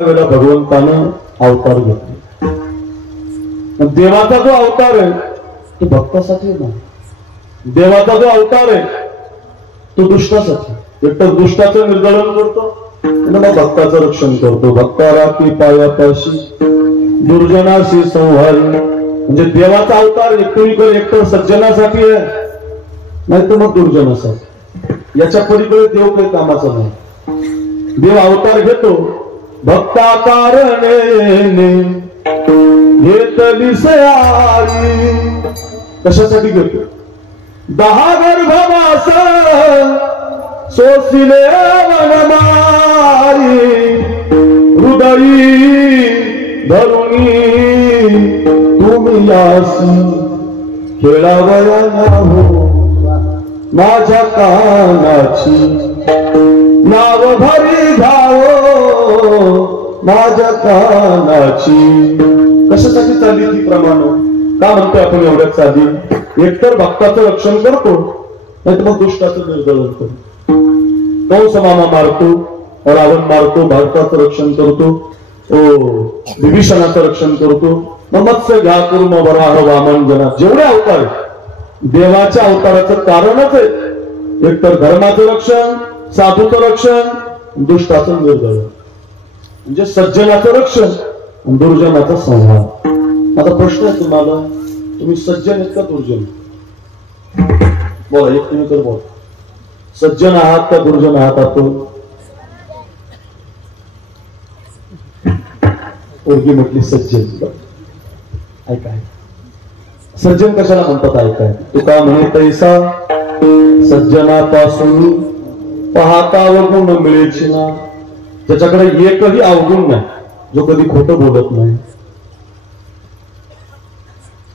वेळेला भगवंतानं अवतार घेतले. देवाचा जो अवतार आहे तो भक्तासाठी नाही. देवाचा जो अवतार आहे तो दुष्टासाठी. एक तर दुष्टाचं निर्दलन करतो आणि मग भक्ताचं रक्षण करतो. भक्ताला की पायापाशी दुर्जनाशी संहारी. म्हणजे देवाचा अवतार एकतर सज्जनासाठी आहे नाही तर मग दुर्जनासाठी. याच्या पलीकडे देव काही कामाचा नाही. देव अवतार घेतो भक्ता कारणे घेतली सयारी. कशासाठी घेतो? 10 गर्भवास सोसिले वनमारी. हृदयी धरुणी तुम्ही यासी खेळावया हो माझ्या कानाची. नाव भरी घ्यावो माझ्या कानाची. कशासाठी चालली ती प्रमाण? का म्हणतोय आपण एवढ्याच चालली? एकतर भक्ताचं रक्षण करतो नाही तर मग दुष्टाचं निर्दलन करतो. कंस मामा मारतो, रावण मारतो, भारताचं रक्षण करतो, विभीषणाचं रक्षण करतो. मत्स्य घ्या करून वराह वामन जना. जेवढे अवतार देवाच्या अवताराचं कारणच आहे. एकतर धर्माचं रक्षण, साधूचं रक्षण, दुष्टाचं निर्दलन. म्हणजे सज्जनाचं रक्षण, दुर्जनाचा संहार. आता प्रश्न आहे तुम्हाला, तुम्ही सज्जन आहेत का दुर्जन? बोला, एक तुम्ही तर बोला. सज्जन आहात का दुर्जन आहात आपण? पोरगी म्हटली सज्जन. ऐकाय सज्जन कशाला म्हणतात? ऐकाय तुका म्हणे तैसा सज्जनापासून पाहता अवगुण मिळेची ना. ज्याच्याकडे एकही अवगुण नाही, जो कधी खोटं बोलत नाही,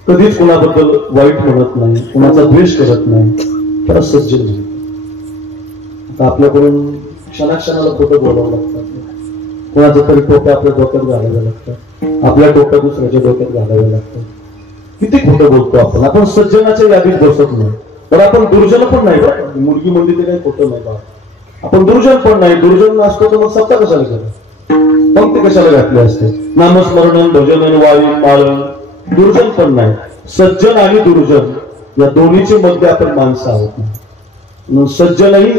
कधीच कुणाबद्दल वाईट म्हणत नाही, कुणाचा द्वेष करत नाही, त्याला सज्जन नाही. आता आपल्याकडून क्षणाक्षणाला खोटं बोलावं लागतं. कुणाचं तरी टोपे आपल्या डोक्यात घालावे लागतात, आपल्या टोप्या दुसऱ्याच्या डोक्यात घालावे लागतात. किती खोटं बोलतो आपण. आपण सज्जनाच्या यादीत बसत नाही, तर आपण दुर्जन पण नाही. बरं, मुलगी म्हणली ते काही खोटं नाही बा. आपण दुर्जन पण नाही. दुर्जन असतो तर मग सत्ता कशाला केला, पंक्ती कशाला घातली असते? नामस्मरण, भजन, वारी, माळण. दुर्जन पण नाही. सज्जन आणि दुर्जन या दोन्हीचे मध्ये आपण माणसं आहोत. सज्जनही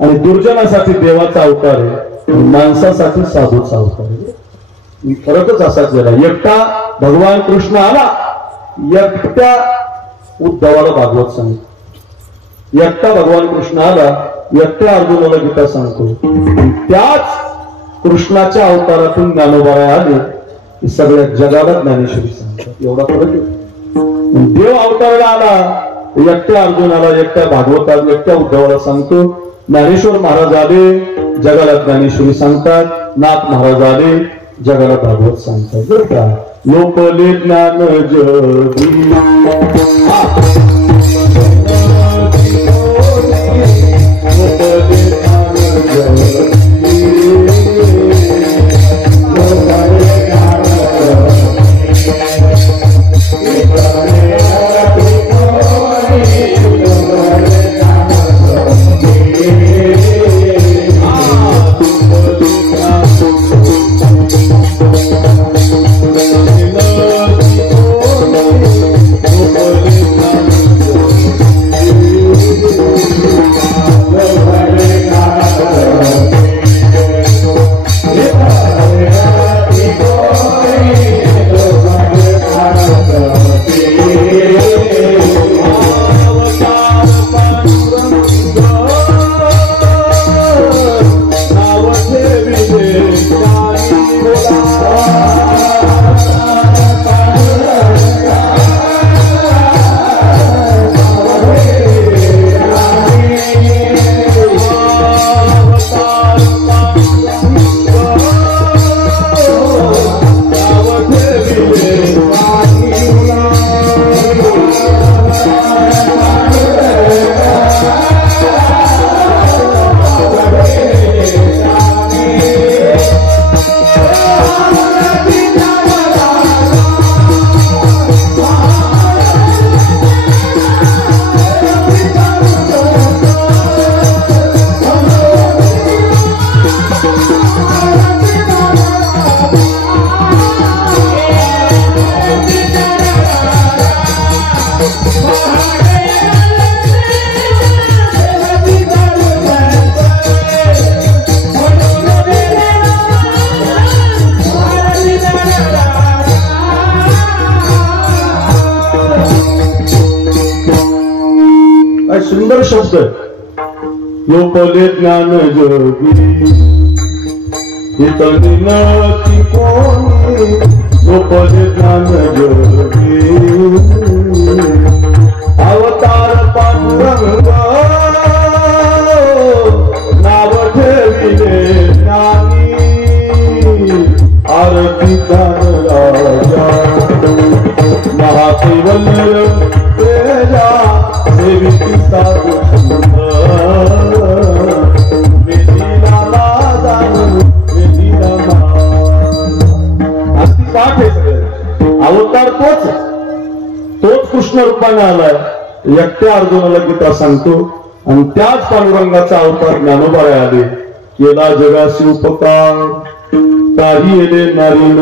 आणि दुर्जनासाठी देवाचा अवतार आहे, माणसासाठी साधूचा अवतार आहे. फरकच असाच झाला. एकटा भगवान कृष्ण आला, एकट्या उद्धवाला भागवत सांगतो. एकटा भगवान कृष्ण आला, एकट्या अर्जुनाला गीता सांगतो. त्याच कृष्णाच्या अवतारातून ज्ञानोबा आले, सगळ्या जगाला ज्ञानेश्वरी सांगतात. एवढा फरक आहे. देव अवताराला आला, एकट्या अर्जुनाला, एकट्या भागवताला, एकट्या उद्धवाला सांगतो. ज्ञानेश्वर महाराज आले, जगाला ज्ञानेश्वरी सांगतात. नाथ महाराज आले, जगाला भागवत सांगतात. बरं का? लोकले ज्ञान जगी शब्द आहे योपले ज्ञान जोगी इतनी नती कोणी योपले ज्ञान जोगी अवतार पांडुरंग नाव ठेविले ज्ञानी आरती राजा महाकैवल्य तेजा सेविकी साधू अवतार तोच कृष्ण रूपाने आलाय एकट्या अर्जुनाला गीता सांगतो आणि त्याच पांडुरंगाचा अवतार ज्ञानोबाळे आले केला जगाशी उपकार काही येले नारीन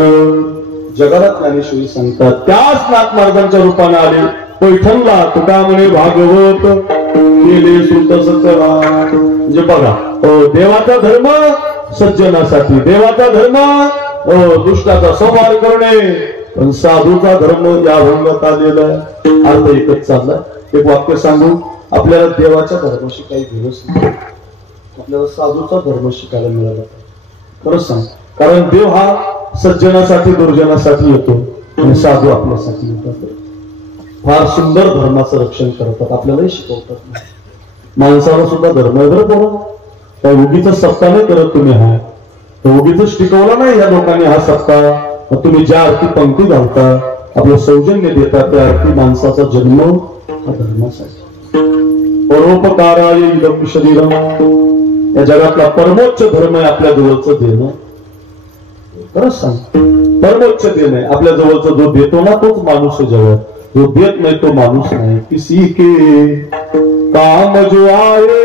जगाला ज्ञानेश्वरी सांगतात त्याच नाथ महाराजांच्या रूपाने आले पैठणला तुका म्हणे भागवत केले सुत सचरा म्हणजे बघा देवाचा धर्म सज्जनासाठी देवाचा धर्म दुष्टाचा संहार करणे पण साधूचा धर्म या भंगात आलेला अर्थ एकच चाललाय एक वाक्य सांगू आपल्याला देवाच्या धर्माशी काही दिवस नाही आपल्याला साधूचा धर्म शिकायला मिळाला खरंच सांग कारण देव हा सज्जनासाठी दुर्जनासाठी येतो आणि साधू आपल्यासाठी येतात फार सुंदर धर्माचं रक्षण करतात आपल्यालाही शिकवतात माणसाला सुद्धा धर्म आहे बरं बरं त्या उगीच सत्ता नाही करत तुम्ही हा उगीच टिकवला नाही या लोकांनी हा सत्ता तुम्ही ज्या अर्थी पंक्ती घालता आपलं सौजन्य देता त्या अर्थी माणसाचा जन्म हा धर्मासाठी परोपकाराय इदं शरीरम या जगातला परमोच्च धर्म आहे आपल्या जवळचं देणं खरंच सांग परमोच्च देणं आहे आपल्या जवळचं जो देतो ना तोच माणूस जवळ जो देत नाही तो माणूस नाही किसी के काम जो आए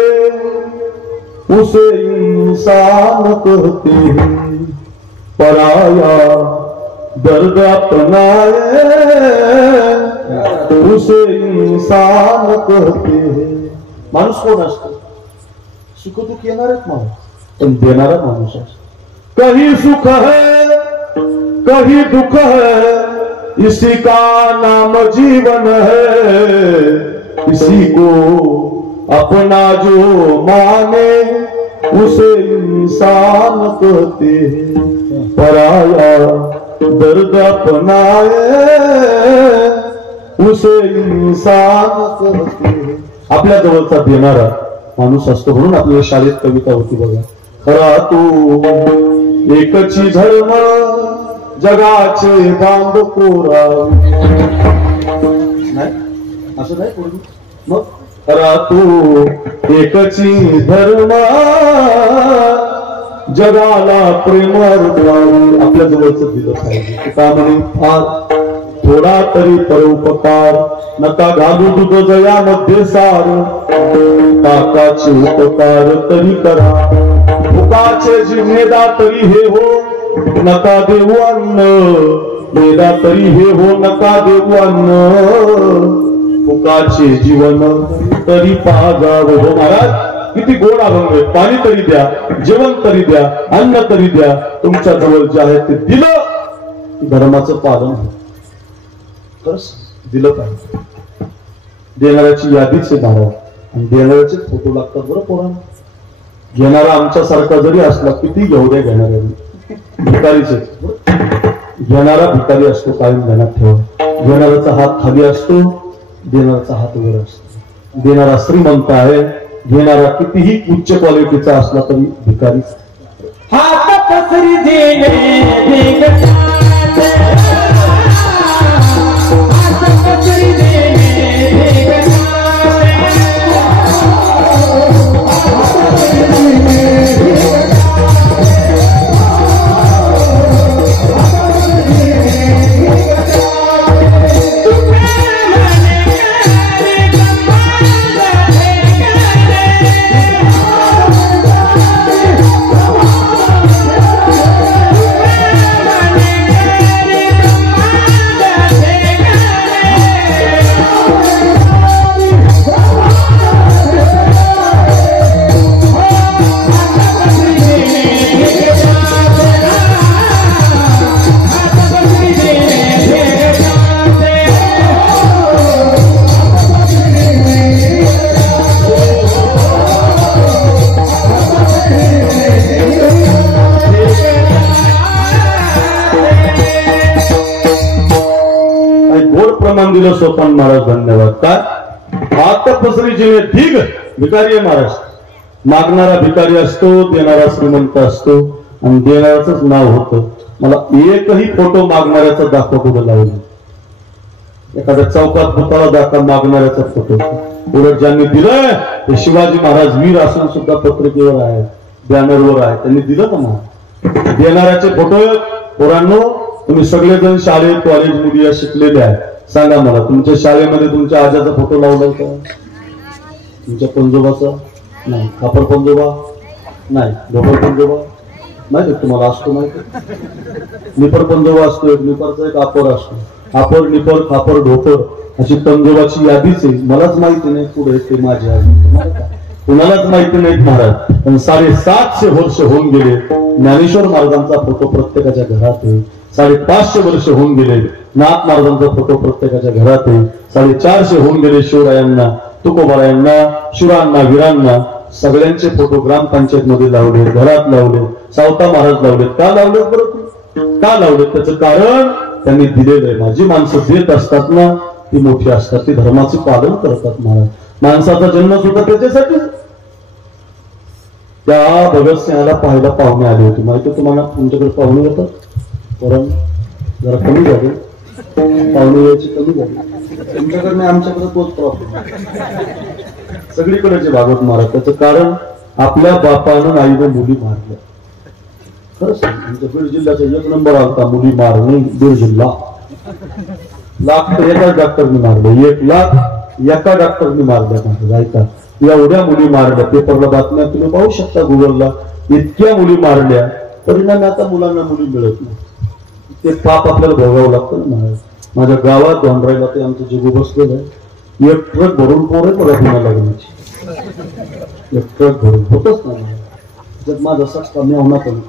उसे इंसान कहते हैं पराया दर्द अपनाए उसे इंसान कहते हैं माणूस कोण असतो सुख दुःख येणारच माणूस पण देणारा माणूस असतो कहीं सुख है कहीं दुख है इसी का नाम जीवन है इसी को अपना जो माने उसे इंसान कहते हैं पराया दर्द अपनाए उसे इंसान कहते हैं आपल्या जवळचा देणारा माणूस असतो म्हणून आपल्या शाळेत कविता होती बघा खरा तू एकची धर्म जगाचे बांध कोरावे नाही असं नाही कोणी मग खरा तू एकची धर्म जगाला प्रेम अर्पावे आपल्या जवळचं दिलं पाहिजे त्यामुळे फार थोडा तरी परोपकार नका घालू दूध जयामध्ये सार ताकाचे उपकार तरी करा भुकाचे जिम्मेदा तरी हे हो नका देऊ अन्न मेदा तरी हे हो नका देऊ अन्न भुकाचे जीवन तरी पाजावं हो महाराज किती गोड अभंग आहे पाणी तरी द्या जेवण तरी द्या अन्न तरी द्या तुमच्या जवळ जे आहे ते दिलं धर्माचं पालन खरंच दिलं पाहिजे देणाऱ्याची यादीच आहे दारा आणि देणाऱ्याचे फोटो लागतात बरं पोरांना घेणारा आमच्यासारखा जरी असला किती घेऊ द्या घेणाऱ्याने भिकारीच घेणारा भिकारी असतो कायम ध्यानात ठेवा घेणाऱ्याचा हात खाली असतो देणाऱ्याचा हात वर असतो देणारा श्रीमंत आहे घेणारा कितीही उच्च क्वालिटीचा असला तरी भिकारी हात पसरी देणे दिलं सोपान महाराज धन्यवाद. काय हात पसरी जिने ठीक भिकारी आहे महाराज. मागणारा भिकारी असतो, देणारा श्रीमंत असतो आणि देणाराच नाव होतं. मला एकही फोटो मागणाऱ्याचा दाखवा कुठं लावला. एखाद्या चौकात पुतळा दाखवा मागणाऱ्याचा फोटो. उलट ज्यांनी दिलंय ते शिवाजी महाराज वीर असून सुद्धा पत्रिकेवर आहे, बॅनरवर आहे, त्यांनी दिलं का मला. देणाऱ्याचे फोटो. पोरांनो तुम्ही सगळेजण शाळेत कॉलेज मध्ये शिकलेले आहे. सांगा मला तुमच्या शाळेमध्ये तुमच्या आजाचा फोटो लावला का? तुमच्या पंजोबाचा नाही. खापर पंजोबा नाही. ढोपर पंजोबा नाही. तुम्हाला असतो माहिती. निपर पंजोबा असतो. एक निपरचा एक आपर असतो. आपर निपर खापर ढोपर अशी पंजोबाची यादीच आहे. मलाच माहिती नाही पुढे ते माझे आहे. कुणालाच माहिती नाहीत महाराज. पण 750 वर्ष होऊन गेले. ज्ञानेश्वर महाराजांचा फोटो प्रत्येकाच्या घरात आहे. 550 वर्ष होऊन गेले. नाथ महाराजांचा फोटो प्रत्येकाच्या घरात आहे. 450 होऊन गेले. शिवरायांना, तुकोबारायांना, शुरांना, वीरांना सगळ्यांचे फोटो ग्रामपंचायत मध्ये लावले, घरात लावले, सावता महाराज लावले. का लावले बरं? का लावले? त्याचं कारण त्यांनी दिलेलं आहे. माझी माणसं देत असतात ना ती मोठी असतात, ती धर्माचे पालन करतात महाराज. माणसाचा जन्म सुद्धा त्याच्यासाठी. त्या भगतसिंहाला पाहायला पाहुणे आले होते. माहिती तुम्हाला तुमच्याकडे पाहुणे येतात. कारण जरा कमी झाले पाहुणे यायची, कमी झाली. तुमच्याकडे नाही, आमच्याकडे तोच प्रॉब्लेम. सगळीकडे भागवत महाराज. त्याचं कारण आपल्या बापानं आईनं मुली मारल्या. खरंच आमच्या बीड जिल्ह्याचा 1 नंबर आलता मुली मारणे. बीड जिल्हा लाख तर एकाच डॉक्टरनी मारले. 1 लाख एका डॉक्टरनी मारल्या महाराज. ऐका एवढ्या मुली मारल्या. पेपरला बातम्या तुम्ही पाहू शकता गुगलला. इतक्या मुली मारल्या. परिणामी आता मुलांना मुली मिळत नाही. ते पाप आपल्याला भोगावं लागतं ना महाराज. माझ्या गावात धोंडरायला ते आमचं जिगू बसलेलं. 1 ट्रक भरून पोर आहे मला पुन्हा लग्नाची. 1 ट्रक भरून होतच नाही. जर माझा सस्ता मेवना पण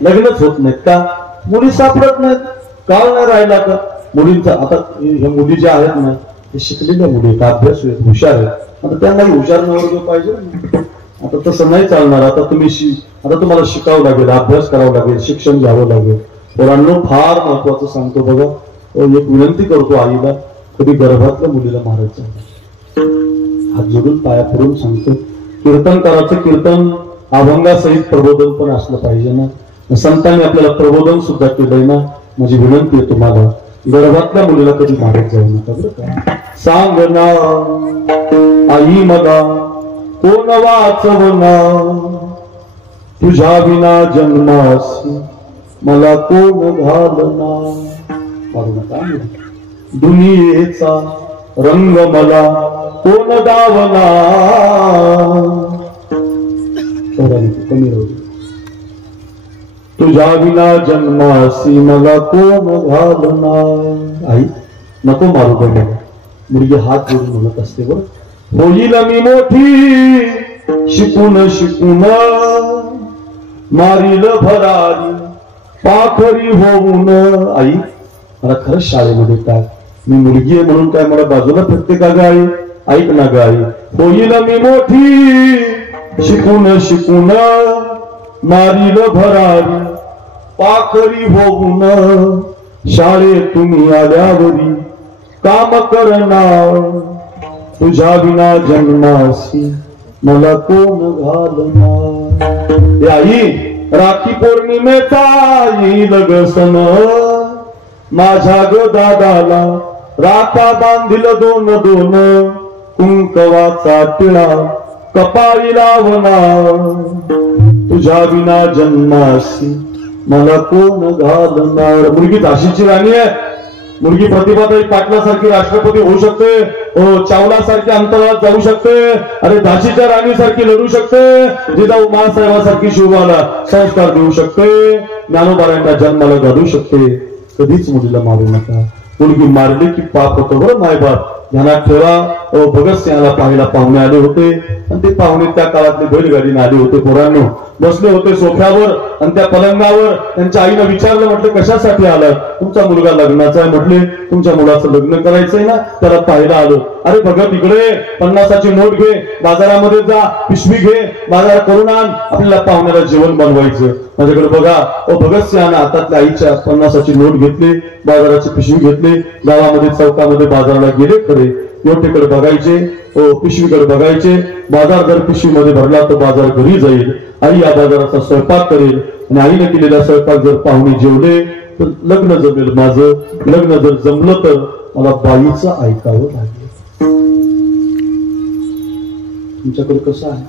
लग्नच होत नाहीत का? मुली सापडत नाहीत. काळ नाही राहिला का मुलींचा. आता ह्या मुली ज्या आहेत ना ते शिकलेल्या मुली आहेत, अभ्यास आहेत, हुशार आहेत. आता त्यांना हुशार नवर पाहिजे. आता तसं नाही चालणार. आता आता तुम्हाला शिकावं लागेल, अभ्यास करावं लागेल, शिक्षण घ्यावं लागेल. पोरांनो फार महत्वाचं सांगतो बघा. एक विनंती करतो आईला, कधी गर्भातल्या मुलीला मारायचं हात जोडून पाया पडून सांगतो. कीर्तनकाराचं कीर्तन अभंगासहित प्रबोधन पण असलं पाहिजे ना. संतांनी आपल्याला प्रबोधन सुद्धा केलंय ना. माझी विनंती आहे तुम्हाला, गर्भातल्या मुलीला कधी मारत जाऊ नका बरं का. सांग ना आई मला कोण वाचवना, तुझ्या विना जन्मासी मला कोण घालना. दुनियेचा रंग मला कोण दावना. कमी राहू. तुझ्या विना जन्मासी मला कोण घालना. आई नको मारू बघा. मुलगी हात जोडून म्हणत असते बरं. होईल मी मोठी शिकून शिकून, मारील भरारी पाखरी होऊन. आई मला खरंच शाळेमध्ये टाक. मी मुलगी आहे म्हणून काय मला बाजूला फिरते का गाई? ऐक ना गाई. होईल मी मोठी शिकून शिकून, मारील भरारी पाखरी होऊन. शाळेत तुम्ही आल्यावरी काम करणार, तुझ्या विना जन्मासी मला कोण घालणार. आई राखी पौर्णिमेचा येईल ग सण, माझ्या ग दादाला राखा बांधील 2-2, कुंकवाचा टिळा कपाळी लावणार. तुझ्या विना जन्मासी मला कोण घालणार. मुलगी झाशीची राणी आहे. मुलगी प्रतिभाताई पाटलासारखी राष्ट्रपती होऊ शकते. चावला सारखी अंतराळात जाऊ शकते. अरे झाशीच्या राणीसारखी लढू शकते. जिजाऊ मासाहेबासारखी शिवबाला संस्कार देऊ शकते. ज्ञानोबारायांना जन्माला घालू शकते. कधीच मुलीला मारू नका. मुलगी मारली की पाप होतो बरं मायबाप. ध्यानात ठेवा. भगतसिंहाला पाहायला पाहुणे आले होते आणि ते पाहुणे त्या काळातले बैलगाडीने आले होते. पोरांनो बसले होते सोफ्यावर आणि त्या पलंगावर. त्यांच्या आईनं विचारलं, म्हटलं कशासाठी आलात? तुमचा मुलगा लग्नाचा आहे. म्हटले तुमच्या मुलाचं लग्न करायचंय ना, त्याला पाहायला आलो. अरे भगत इकडे 50ची नोट घे, बाजारामध्ये जा, पिशवी घे, बाजार करून आण, आपल्याला पाहुण्याला जेवण बनवायचं. माझ्याकडे बघा. भगतसिंहानं हातातल्या आईच्या 50ची नोट घेतली, बाजाराची पिशवी घेतली, गावामध्ये चौकामध्ये बाजाराला गेले. खरे नोटेकडे बघायचे, पिशवीकडे बघायचे. बाजार जर पिशवीमध्ये भरला तर बाजार घरी जाईल, आई या बाजाराचा स्वयंपाक करेल आणि आईने केलेला स्वयंपाक जर पाहुणे जेवले तर लग्न जमेल माझं. लग्न जर जमलं तर मला बाईचं ऐकावं लागेल. तुमच्याकडे कसं आहे?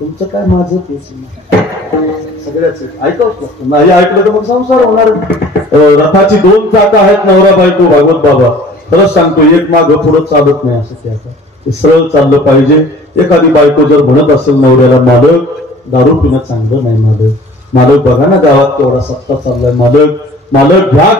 तुमचं काय माझं तेच सगळ्याच ऐकावंच लागतं. नाही ऐकलं तर मग संसार होणार. रथाची 2 चाकं आहेत, नवरा बायको. भागवत बाबा खरंच सांगतो, एक मागं पुढं चालत नाही असं. ते आता सरळ चाललं पाहिजे. एखादी बायको जर म्हणत असेल नवऱ्याला, मालक दारू पिणं चांगलं नाही, मालक बघा ना गावात केवढा सत्ता चाललाय, मालक घ्या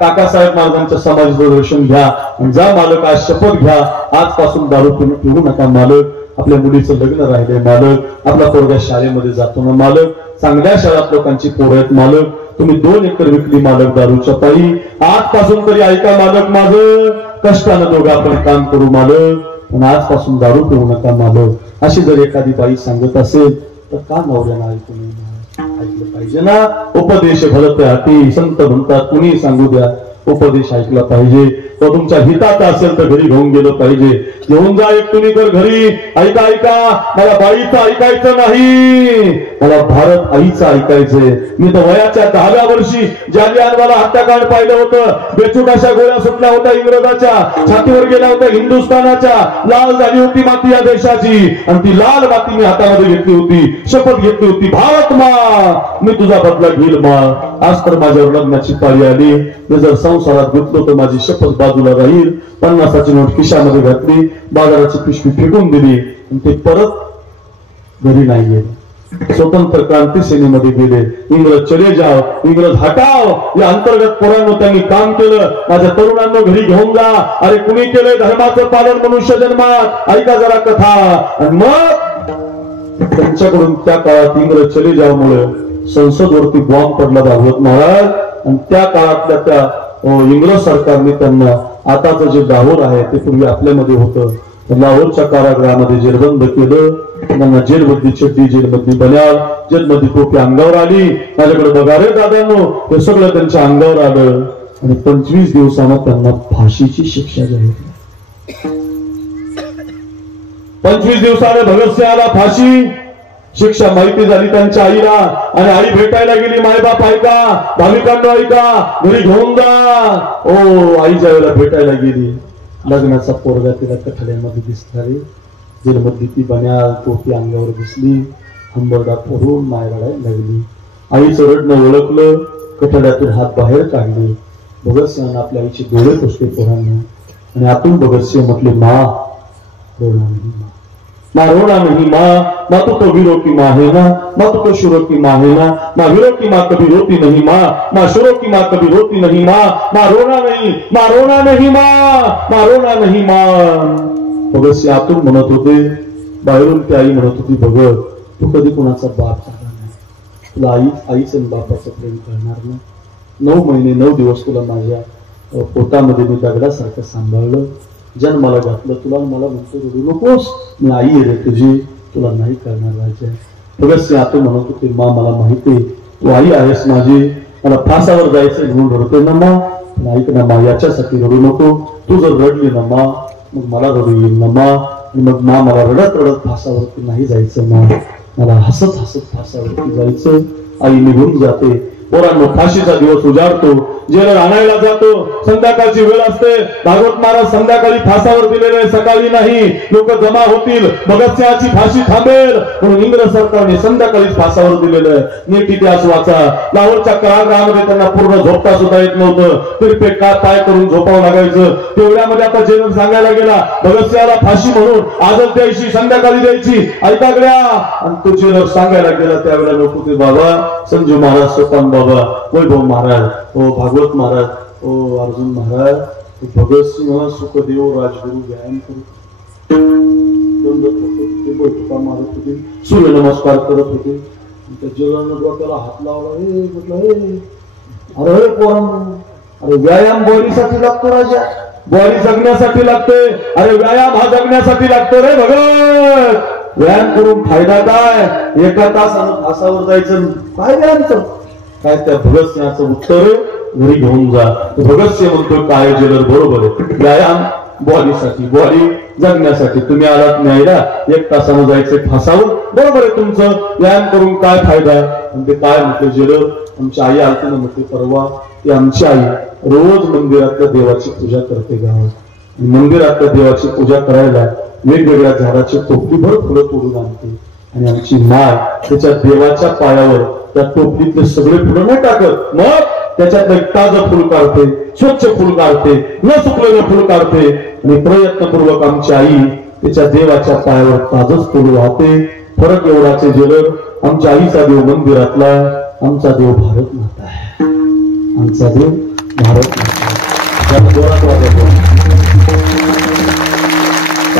काकासाहेब महाराजांच्या समाजाचं दर्शन घ्या आणि जा मालक, आज शपथ घ्या, आजपासून दारू पिऊ नका मालक. आपल्या मुलीचं लग्न राहिलंय मालक, आपला पोरगा शाळेमध्ये जातो ना मालक, चांगल्या शाळात लोकांची पोरं आहेत मालक, तुम्ही 2 एकर विकली मालक दारूच्या पायी, आजपासून तरी ऐका मालक माझं, कष्टानं दोघं आपण काम करू मालक, पण आजपासून दारू पिऊ नका मालक. अशी जर एखादी बाई सांगत असेल तर का नवऱ्यानं ऐकू नये? ऐकलं पाहिजे ना. उपदेश भलते हाती, संत म्हणतात कुणी सांगू द्या, उपदेश ऐकला पाहिजे. तो तुमच्या हिताचा असेल तर घरी घेऊन गेलं पाहिजे. घेऊन जा एक तुम्ही तर घरी. ऐका, मला बाईचं ऐकायचं नाही, मला भारत आईचं ऐकायचंय. मी तर वयाच्या 10व्या वर्षी जालियनवाला हत्याकांड पाहिलं होतं. बेचूक अशा गोळ्या सुटल्या होत्या इंग्रजाच्या, छातीवर गेल्या होत्या हिंदुस्थानाच्या, लाल झाली होती माती या देशाची आणि ती लाल माती मी हातामध्ये घेतली होती, शपथ घेतली होती, भारत मा मी तुझा बदला घेईल मा. आज तर माझ्यावर लग्नाची पाळी आली, मी जर संसारात घेतलो तर माझी शपथ बाजूला राहील. 50ची नोट खिशामध्ये घातली, बाजाराची पिशवी फेकून दिली आणि ते परत घरी नाही गेले. स्वतंत्र क्रांती सेनेमध्ये गेले. इंग्रज चले जाओ, इंग्रज हटाव या अंतर्गत पोरांनो त्यांनी काम केलं. माझ्या तरुणांनो घरी घेऊन जा. अरे कुणी केलंय धर्माचं पालन मनुष्य जन्मात? ऐका जरा कथा. आणि मग त्यांच्याकडून त्या काळात इंग्रज चले जाओ मुळे संसदवरती बॉम्ब पडला भागवत महाराज. आणि त्या काळातल्या त्या इंग्रज सरकारने त्यांना आताचं जे लाहोर आहे ते पूर्वी आपल्यामध्ये होतं, लाहोरच्या कारागृहामध्ये जेरबंद केलं. त्यांना जेलमधली चड्डी, जेलमधली बन्याल, जेलमधली टोपी अंगावर आली. माझ्याकडे बघा रे दादांनो, हे सगळं त्यांच्या अंगावर आलं आणि 25 दिवसानं त्यांना फाशीची शिक्षा झाली. 25 दिवसाने भगतसिंहाला फाशी शिक्षा माहिती झाली त्यांच्या आईला. आणि आई भेटायला गेली. मायबाप ऐका, भाविकांनो ऐका, घरी घेऊन जा. आई ज्या वेळेला भेटायला गेली, लग्नाचा पोरगा तिला कठड्यामध्ये दिसला रे. जेलमधली ती बन्याल टोपी अंगावर दिसली, हंबरडा फोडून माय रडायला लागली. आईचं रडणं ओळखलं, कठड्यातून हात बाहेर काढले. भगतसिंहांना आपल्या आईचे डोळे पुसले पोरांना आणि आतून भगतसिंह म्हटले, मा रोना नाही, माँ रोना नहीं माँ तू तो वीरों की माँ है ना, माँ तू तो शुरों की माँ है ना, माँ वीरों की माँ कभी रोती नहीं माँ शुरों की माँ कभी रोती नहीं माँ रोना नहीं, माँ रोना नहीं, माँ रोना नहीं माँ. भगतसिंह आतून म्हणत होते, बाहेरून ती आई म्हणत होती, भगत तू कधी कोणाचा बाप झाला नाही, तुला आईचं आणि बापाचं प्रेम करणार नाही. 9 महिने 9 दिवस तुला माझ्या पोटामध्ये मी दगडासारखं सांभाळलं, जन्माला घातलं तुला. मला म्हणतो रडू नकोस, मी आई आहे रे तुझी, तुला नाही करणार राहायचं. भगतसिंह आतून म्हणत होते, मा मला माहिती तू आई आहेस माझी, मला फासावर जायचं म्हणून रडतोय ना मा, पण ऐक ना मा, याच्यासाठी रडू नको. तू जर रडली ना मा मग मला रडू येईल ना मा, मग मा मला रडत रडत फासावरती नाही जायचं मा, मला हसत हसत फासावरती जायचं. आई निघून जाते. पोरांनो फाशीचा दिवस उजाडतो, जेलर आणायला जातो, संध्याकाळची वेळ असते. भागवत महाराज संध्याकाळी फासावर दिलेले, सकाळी नाही. लोक जमा होतील, भगतसिंहाची फाशी थांबेल म्हणून इंग्रज सरकारने संध्याकाळीच फासावर दिलेलं. नीट इतिहास वाचा. लाहोरच्या कारागृहामध्ये त्यांना पूर्ण झोपता सुद्धा येत नव्हतं, तरी का पाय करून झोपावं लागायचं. तेवढ्यामध्ये आता जेलर सांगायला गेला, भगतसिंहाला फाशी म्हणून आजच द्यायची, संध्याकाळी द्यायची, ऐकागड्या. आणि तो जेलर सांगायला गेला त्यावेळेला लोक होते, बाबा संजू महाराज, सोपान बाबा, वैभव महाराज, भागवत महाराज, अर्जुन महाराज, भगतसिंह सुखदेव राजगुरू व्यायाम करत होते, बैठका मारत होते, सूर्यनमस्कार करत होते. त्या जेलानं डोक्याला हात लावला. म्हटलं अरे पोरांनो, अरे व्यायाम बॉडीसाठी लागतो राजा, बॉडी जगण्यासाठी लागते. अरे व्यायाम हा जगण्यासाठी लागतो रे भगत. व्यायाम करून फायदा काय? एका तासानं फासावर जायचं, काय व्यायाम कर? काय त्या भगतसिंहाचं उत्तर घरी घेऊन जा. भगतसिंह म्हणतो काय जेलर बरोबर आहे, व्यायाम बॉडीसाठी, बॉडी जगण्यासाठी. तुम्ही आलात न्यायला, एक तासानं जायचं फासावर, बरोबर आहे तुमचं. व्यायाम करून काय फायदा? म्हणजे काय म्हणतो जेलर? आमची आई आलती ना म्हणते परवा, ती आमची आई रोज मंदिरातल्या देवाची पूजा करते गावात. मंदिरातल्या देवाची पूजा करायला वेगवेगळ्या झाडाची टोपलीभर फुलं तोडून आणते. आणि आमची माय त्याच्या देवाच्या पायावर त्या टोपलीतले सगळे फुलं नाही टाकत, मग त्याच्यातलं एक ताजं फुल काढते, स्वच्छ फुल काढते, न सुकलेलं फुल काढते. आणि प्रयत्नपूर्वक आमची आई त्याच्या देवाच्या पायावर ताजच फुल वाहते. फरक एवढाचे जेलर, आमच्या आईचा देव मंदिरातला, आमचा देव भारत माता आहे. आमचा देव भारत माता आहे.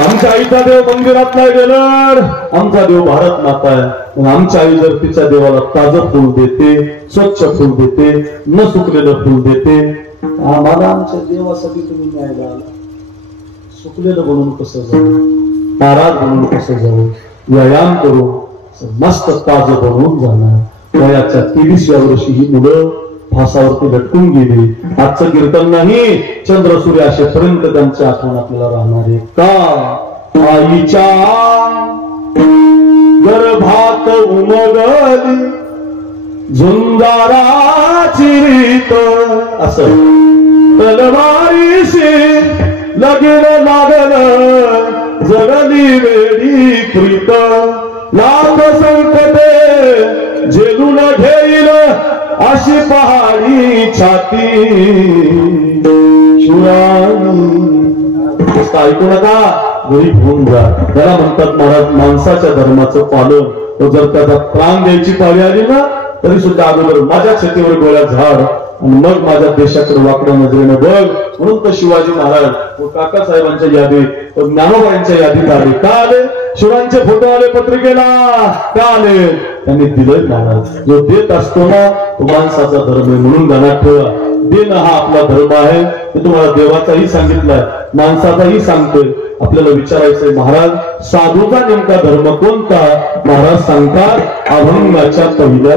आमच्या आईचा देव मंदिरातला गेलं, आमचा देव भारत माता आहे. आमच्या आई जर तिच्या देवाला ताजं फुल देते, स्वच्छ फुल देते, न सुकलेलं फुल देते, आम्हाला आमच्या देवासाठी तुम्ही न्यायला आला. सुकलेलं बनून कसं जाऊ, नाराज बनून कसं जाऊ? व्यायाम करून मस्त ताजं बनवून जाणार. वयाच्या 30व्या वर्षी ही मुलं फासावरती लटकून गेली. आजचं कीर्तन नाही, चंद्र सूर्य असेपर्यंत त्यांची आठवण आपल्याला राहणार आहे. का आईच्या गर्भात उमगली झुंजाराची रीत, असं तलवारीशी लगीन लागलं, जगली वेडी प्रीत. लाख संकटे झेलून घेईल अशी पहाडी छाती ऐकू नका, घरी घेऊन जा. त्याला म्हणतात महाराज माणसाच्या धर्माचं पालन. तो जर त्याचा प्राण द्यायची पाळी आली ना, तरी सुद्धा अगोदर माझ्या छातीवर गोळ्या झाड आणि मग माझ्या देशाकडे वाकड्या नजरेनं बघ. म्हणून तर शिवाजी महाराज व काकासाहेबांच्या यादीत, ज्ञानोबांच्या यादीत आले. का आले? शिवांचे फोटो आले पत्रिकेला, का आले? त्यांनी दिलंय महाराज. जो देत असतो ना, तो माणसाचा धर्म आहे. म्हणून ध्यानात ठेवा, देणं हा आपला धर्म आहे. ते तुम्हाला देवाचाही सांगितलाय, माणसाचाही सांगतोय. आपल्याला विचारायचंय महाराज साधूचा नेमका धर्म कोणता? महाराज सांगतात अभंगाच्या पहिल्या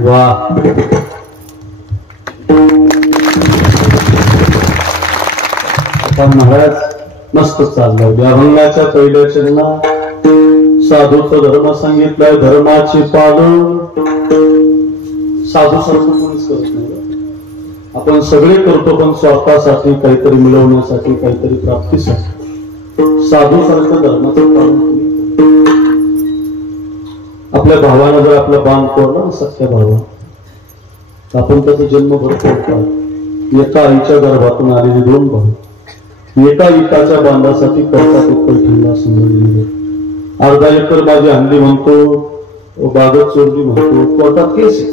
वा आता महाराज मस्त चाललंय. अभंगाच्या पहिल्या चरणा साधूचं धर्म सांगितलंय. धर्माचे पालन साधू सारखं कोणीच करत नाही. आपण सगळे करतो पण स्वार्थासाठी, काहीतरी मिळवण्यासाठी, काहीतरी प्राप्तीसाठी. साधू सारखं धर्माचं पालन कोणी आपल्या भावानं जर आपला बांध तोडला ना, सख्या भावा, तर आपण त्याचा जन्मभर तोडतात. एका आईच्या गर्भातून आलेली 2 भाऊ एका इटाच्या बांधासाठी करतात. पैठणला समजलेले अर्धा एकर माझी हंडी म्हणतो, बागत चोरली म्हणतो, कोर्टात केस आहे.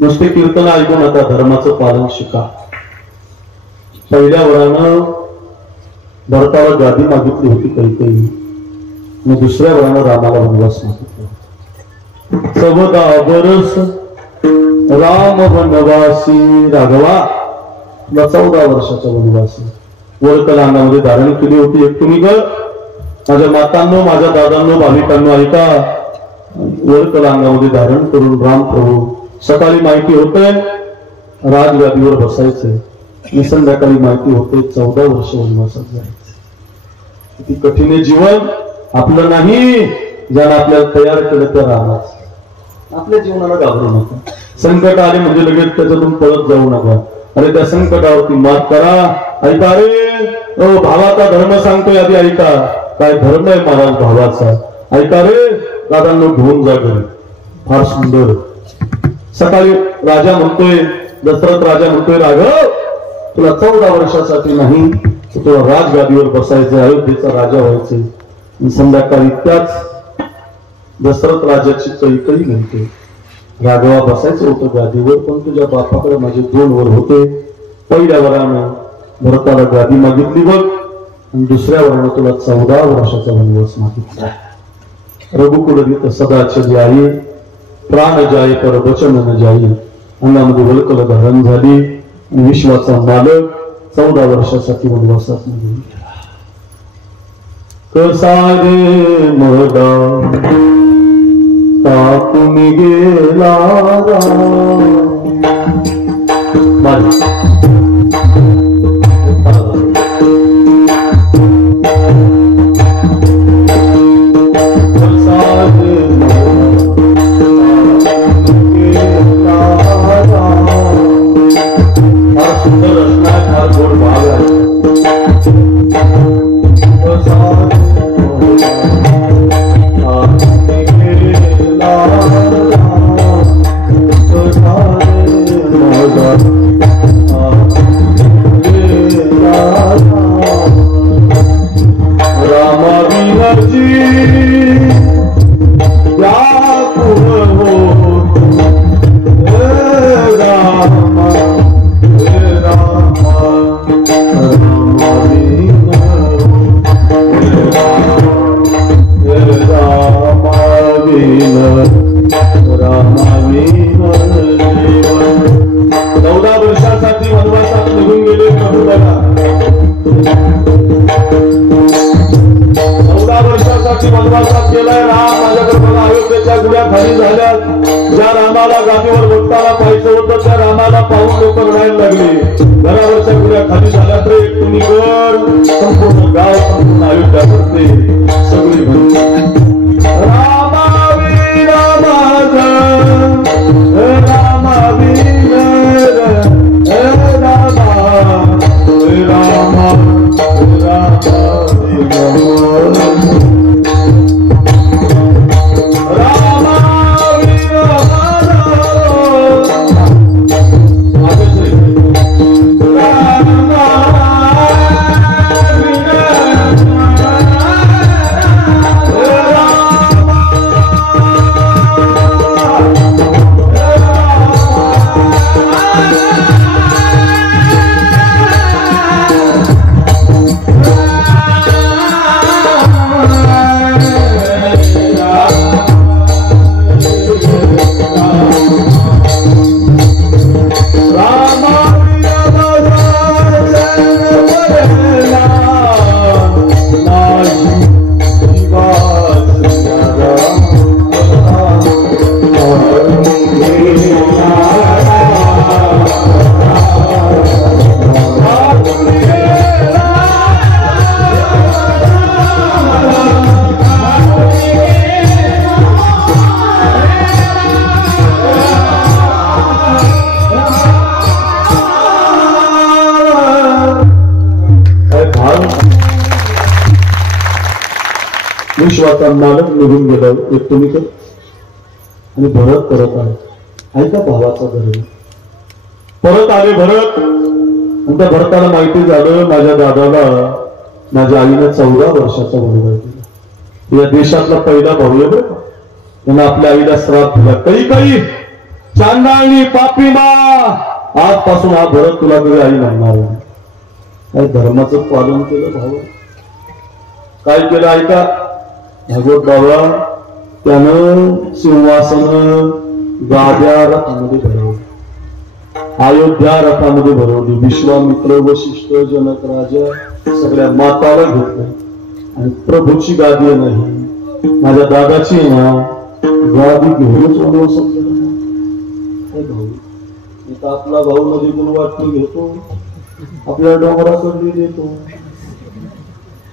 नुसते कीर्तन ऐकून आता धर्माचं पालन शिका. पहिल्या वरानं भरताला गादी मागितली होती काही, आणि दुसऱ्या वरानं रामाला वनवास मागितला. 14 वर्ष राम वनवासी. राघवा 14 वर्षाचा वनवासी. वरकला अंगामध्ये धारण केली होती. एक तुम्ही ग माझ्या मातांनो, माझ्या दादांनो, भाविकांनो ऐका. वरकला अंगामध्ये धारण करून राम प्रभू सकाळी माहिती होते राजगादीवर बसायचे, आणि संध्याकाळी माहिती होते 14 वर्ष वनवासात जायचे. किती कठीण आहे जीवन आपलं नाही. ज्याला आपल्याला तयार केलं त्या रामाच. आपल्या जीवनाला घाबरू नका. संकट आले म्हणजे लगेच त्याच्यातून पळत जाऊ नका. अरे त्या संकटावरती मात करा. ऐका रे भावाचा धर्म सांगतोय, आधी ऐका. काय धर्म आहे महाराज भावाचा, ऐका रे दादांनो. घेऊन जा घरी. फार सुंदर. सकाळी राजा म्हणतोय, दशरथ राजा म्हणतोय, राघव तुला 14 वर्षासाठी नाही, तुला राजगादीवर बसायचं, अयोध्येचा राजा व्हायचे. संध्याकाळी त्याच दशरथ राजाची कैकई म्हणते, राघवा बसायचं होतं गादीवर, पण तुझ्या बापाकडे माझे 2 वर होते. पहिल्या वरानं भरताला गादी मागितली बघ, आणि दुसऱ्या वरानं तुला 14 वर्षाचा वनवास मागितला. रघुकुल सदाची आई, प्राण जाय पर वचन न जाई. अंगामध्ये वलकल धारण झाली, आणि विश्वाचा मालक 14 वर्षासाठी वनवासात निघून गेला. कसा रे मदा तापून गेला सुंदर रचना, फार गोड भाव आहे. विश्वाचा मालक निघून गेला एक तुम्ही कर आणि भरत करत आहे ऐका भावाचा धर्म परत आले भरत आणि त्या भरताला माहिती झालं माझ्या दादाला माझ्या आईने 14 वर्षाचा मुलगा दिला या देशातला पहिला भाऊ आहे बरं त्यांना आपल्या आईला श्राप दिला काही चांदाळी पापीमा आजपासून हा भरत तुला कधी आई म्हणणार नाही काय धर्माचं पालन केलं भाऊ काय केलं ऐका भागवत बाबा त्यानं सिंहासन गाद्या रथामध्ये भरवली अयोध्या रथामध्ये भरवली विश्वामित्र वशिष्ठ जनक राजा सगळ्या माताला घेतलं आणि प्रभूची गादी नाही माझ्या दादाची ना गादी घेऊनच वनवास भाऊ आपला भाऊ नदी गुण वाटणी घेतो आपल्या डोंगराकडे देतो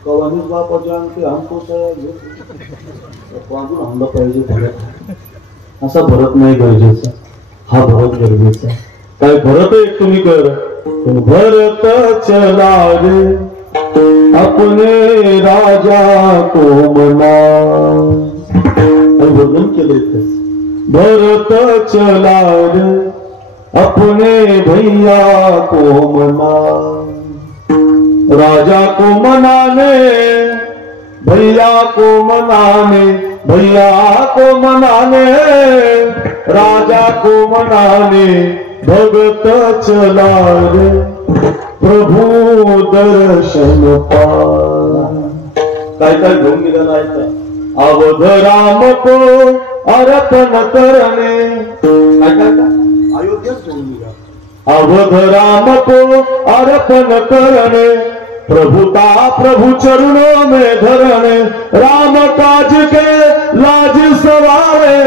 कवानीच बापाच्या अंगठी आणतो आणला पाहिजे भरत असा भरत नाही गरजेचा हा भरत गरजेचा काय भरत एक तुम्ही कर भरत चला रे अपने राजा को मना वर्णन केले भरत चला रे अपने भैया को मना राजा को मनाने भैया को मनाने भैया को मनाने राजा को मनाने भगत चला रे प्रभु दर्शन काय घेऊन निघाला ऐका अवध राम को अर्पण करणे अयोध्येत घेऊन निघा अवध राम को अर्पण करणे प्रभुता प्रभु चरणों में धरने राम काज के लाज सवारे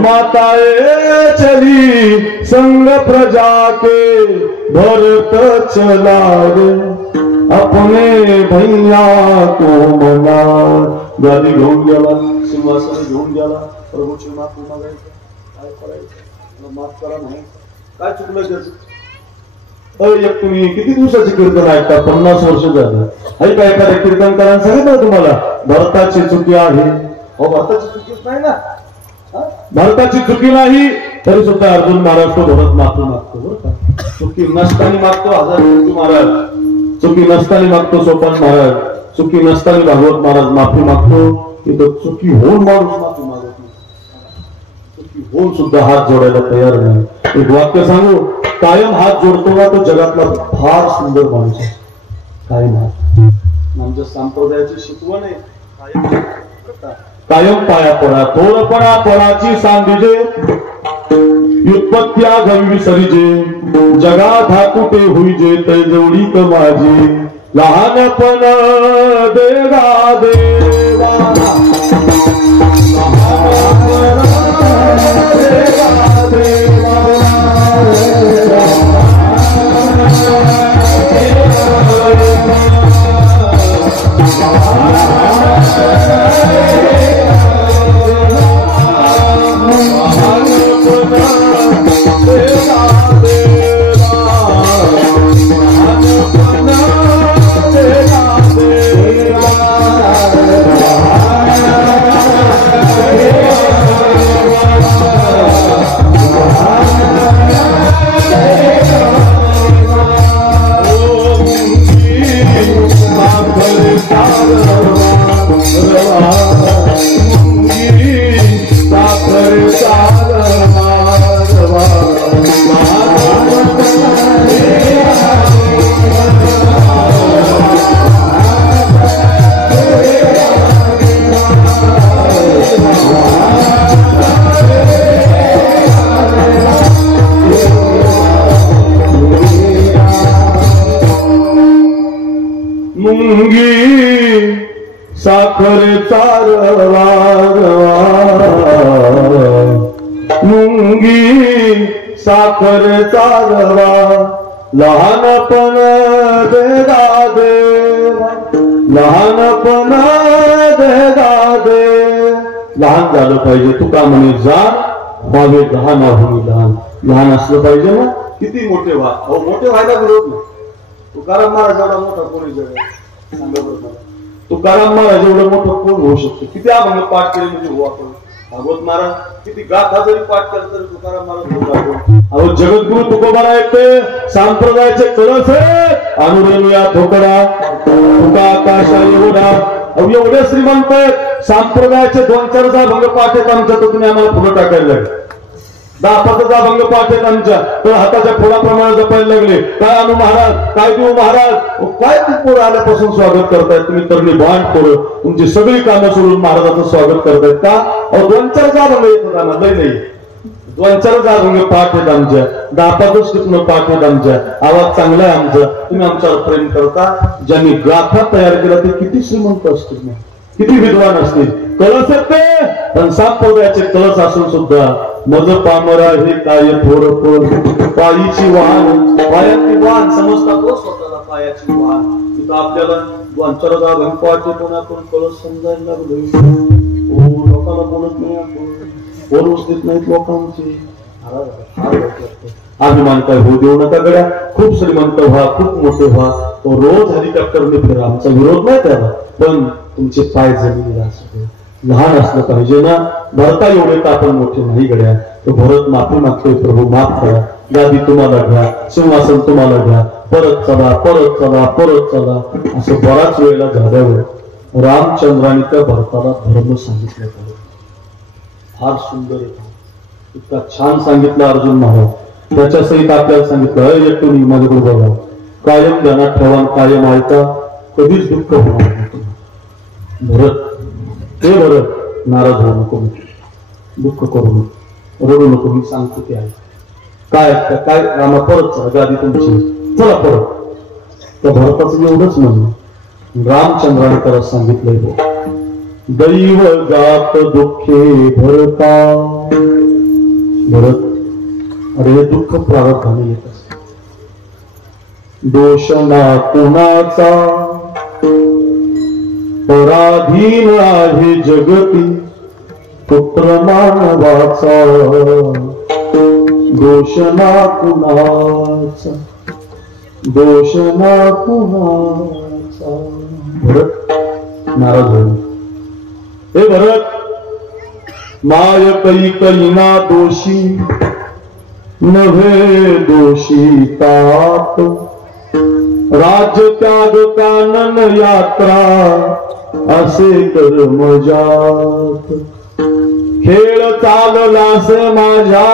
माताए चली संग प्रजा के भरत चला रे अपने भैया को मना गादी घेऊन गेला सिंहासन घेऊन गेला प्रभूची माफ मागायचं काय करायचं माफ करा नाही काय चुकलं त्याचं एक तुम्ही किती दिवसाची कीर्तन ऐकता 50 वर्ष झालं ऐका एखाद्या कीर्तनकारांनी सांगितलं तुम्हाला भरताची चुकी आहे हो भरताची चुकीच नाही ना भरताची चुकी नाही तरी सुद्धा अर्जुन महाराज तो भरत माफी मागतो बरं का चुकी नसताना मागतो हजार महाराज चुकी नसताना मागतो सोपान महाराज चुकी नसताना भागवत महाराज माफी मागतो इथं चुकी होऊन माणूस माफी मागत नाही चुकी होऊन सुद्धा हात जोडायला तयार नाही एक वाक्य सांगू कायम हात जोडतो ना तो जगातला फार सुंदर माणूस आहे कायम हात आमच्या संप्रदायाची शिकवण आहे कायम पाया पडा थोडपणा पडाची सांगिजे व्युत्पत्त्या घवी सरिजे जगात हा कुठे होईजे तैजवडी कमाजी लहानपण देवा देवा साखरेचा रवा मुंगी साखरेचा रवा लहानपण देगा देवा लहानपण देगा दे लहान झालं पाहिजे तुका म्हणे जाण व्हावे लहान होई लहान लहान असलं पाहिजे ना किती मोठे व्हा अहो मोठे व्हायला विरोध नाही तुकाराम महाराज एवढा मोठा कोणी जग सांगा बरं तुकाराम महाराज एवढं मोठं कोण होऊ शकतो? किती अभंग पाठ केले म्हणजे हो आपण. भागवत महाराज किती गाथा जरी पाठ केलं तरी तुकाराम महाराज अहो जगद्गुरु तुकोबारा येते संप्रदायाचे कळस अनुरेणुया ठोकरा तुका आकाशा एवढा अहो एवढे श्रीमंत आहेत. संप्रदायाचे 2-4 अभंग पाठ आहेत आमच्या, तर तुम्ही आम्हाला पुढे टाकायला लागले. 10-15 अभंग पाठ आहेत आमच्या, तर हाताच्या फुलाप्रमाणे जपायला लागले. काय अनु महाराज, काय देऊ महाराज, काय ते पोरं आल्यापासून स्वागत करतायत तुम्ही? तरणी भांड पोरं तुमची सगळी कामं सोडून महाराजाचं स्वागत करतायत का? अहो 2-4 अभंग येतात आम्हाला, लय नाही 2-4 अभंग पाठ आहेत आमच्या, 10-15 टिपणं पाठ आहेत आमच्या. आवाज चांगला आहे आमचा, तुम्ही आमच्यावर प्रेम करता. ज्यांनी गाथा तयार केला ते किती श्रीमंत असतील ना, किती विद्वान असतील. कळस येते पण संप्रदायाचे कळस असून सुद्धा मज पामरा हे काय थोर पायीची वाहन, पायाची वाहन समजतात तो स्वतःला पायाची वाहन. तिथं आपल्याला 2-4 अभंग पाठ येतो आपण कळस समजायला लागलो. लोकांना बोलत नाही आपण, बोलूच देत नाहीत लोकांची. अभिमान काय होऊ देऊ नका गड्या. खूप श्रीमंत व्हा, खूप मोठे व्हा, तो रोज हेलिकॉप्टरने फिरा, आमचा विरोध नाही त्याला, पण तुमचे पाय जमिनीला असू दे. लहान असलं पाहिजे ना. भरता एवढे तर आपण मोठे नाही गड्या. तो भरत माफी मागतोय, प्रभू माफ करा, गादी तुम्हाला घ्या, सिंहासन तुम्हाला घ्या, परत चला परत चला परत चला. असं बराच वेळेला झाल्यावर रामचंद्राने त्या भरताला धर्म सांगितलं. फार सुंदर आहे, इतका छान सांगितलं अर्जुन महाराज. त्याच्या सहित आपल्याला सांगितलं एकटो माझ्याकडे बघा, कायम ध्यानात ठेवा, कायम ऐका, कधीच दुःख होणार नाही. भरत ते भरत नाराज होऊ नको, दुःख करू नको, रडू नको, मी सांगतो ते आहे. काय काय रामा परत चला, गादी तुमची चला परत. त्या भरताचं एवढंच म्हणणं रामचंद्राने त्याला सांगितलंय, दैव जात दुःखे भरता. भरत अरे हे दुःख प्रारब्धाने येत असते. दोष ना कोणाचा पराधीन आहे जगती, पुत्र मानवाचा दोष ना कुणाचा, दोष ना कुणाचा. भरत नाराज होईल. हे भरत माय कैकईना दोषी नव्हे दोषी तात, राज्य त्याग कानन यात्रा असे कर्मजात. खेळ चाललास माझ्या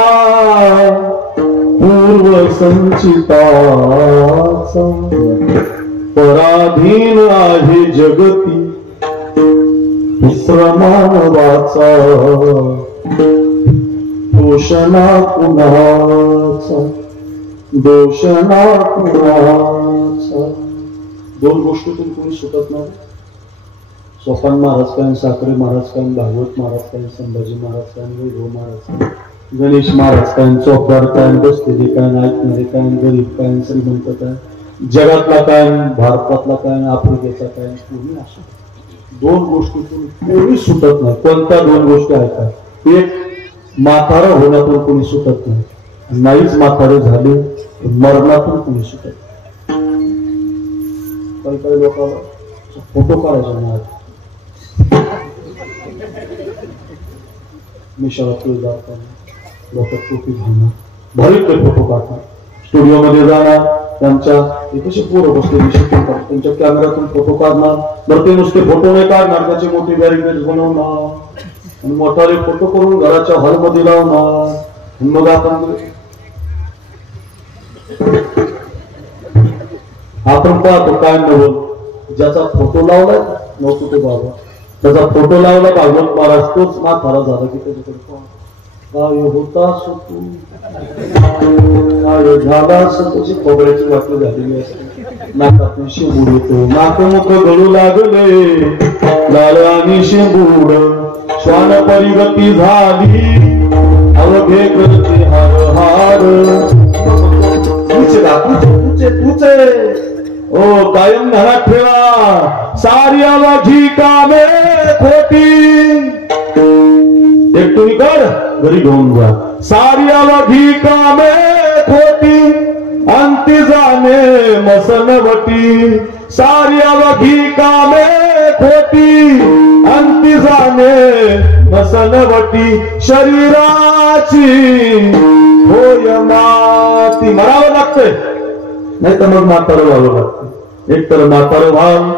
पूर्व संचिताचा, पराधीन आहे जगती मानवाचा दोष ना कुणाचा, दोष ना कुणाचा. 2 गोष्टीतून कोणी सुटत नाही. सोपान महाराज काय, साखरे महाराज काय, भागवत महाराज काय, संभाजी महाराज काय, वैभव महाराज काय, गणेश महाराज काय, चौकदार काय, बसलेले काय, ऐकणारे काय, गरीब काय, श्रीमंत काय, जगातला काय, भारतातला काय, आफ्रिकेचा काय, कोणी असो. 2 गोष्टीतून कोणी सुटत नाही. कोणत्या 2 गोष्टी आहेत? एक, म्हातारा होण्यातून कोणी सुटत नाही. नाहीच म्हातारे झाले मरणातून कोणी सुटत नाही. काही लोकांना फोटो काढायचा नाही. मिशाला तुळ जाताना लोक टोपी घालणार, भारी ते फोटो काढणार, स्टुडिओ मध्ये जाणार, त्यांच्या कशी पोरं बसलेली शूटिंग करतात, त्यांच्या कॅमेऱ्यातून फोटो काढणार. बरं ते नुसते फोटो नाही काढणार, त्याचे मोठे बॅरिकेड बनवणार आणि मोठाले फोटो करून घराच्या हॉलमध्ये लावणार. मग आपण पाहतो काय नवल, ज्याचा फोटो लावलाय नव्हतो तो बाबा, त्याचा फोटो लावला भागवत महाराज, तोच म्हातारा झाला की त्याच्याकडे काय होता सुटू काय झाला असं त्याची खोबऱ्याची वाटली झालेली असते. नाकात शेंबूड येतो, नाकमुख गळू लागले लाल आणि शेंबूड, श्वान परिगती झाली अवघे करते हार हार. तुचे ओ कायम घरात ठेवा, सारी अवघी कामे खोटी. एक तुम्ही कर घरी घेऊन जा. सारी अवघी कामे खोटी अंती जाणे मसनवटी, सारी अवघी कामे खोटी अंती जाणे नसनवटी शरीराची होय माती. मरावं लागतंय नाही तर मग म्हातारं व्हावं लागतं. एक तर म्हातारं व्हावं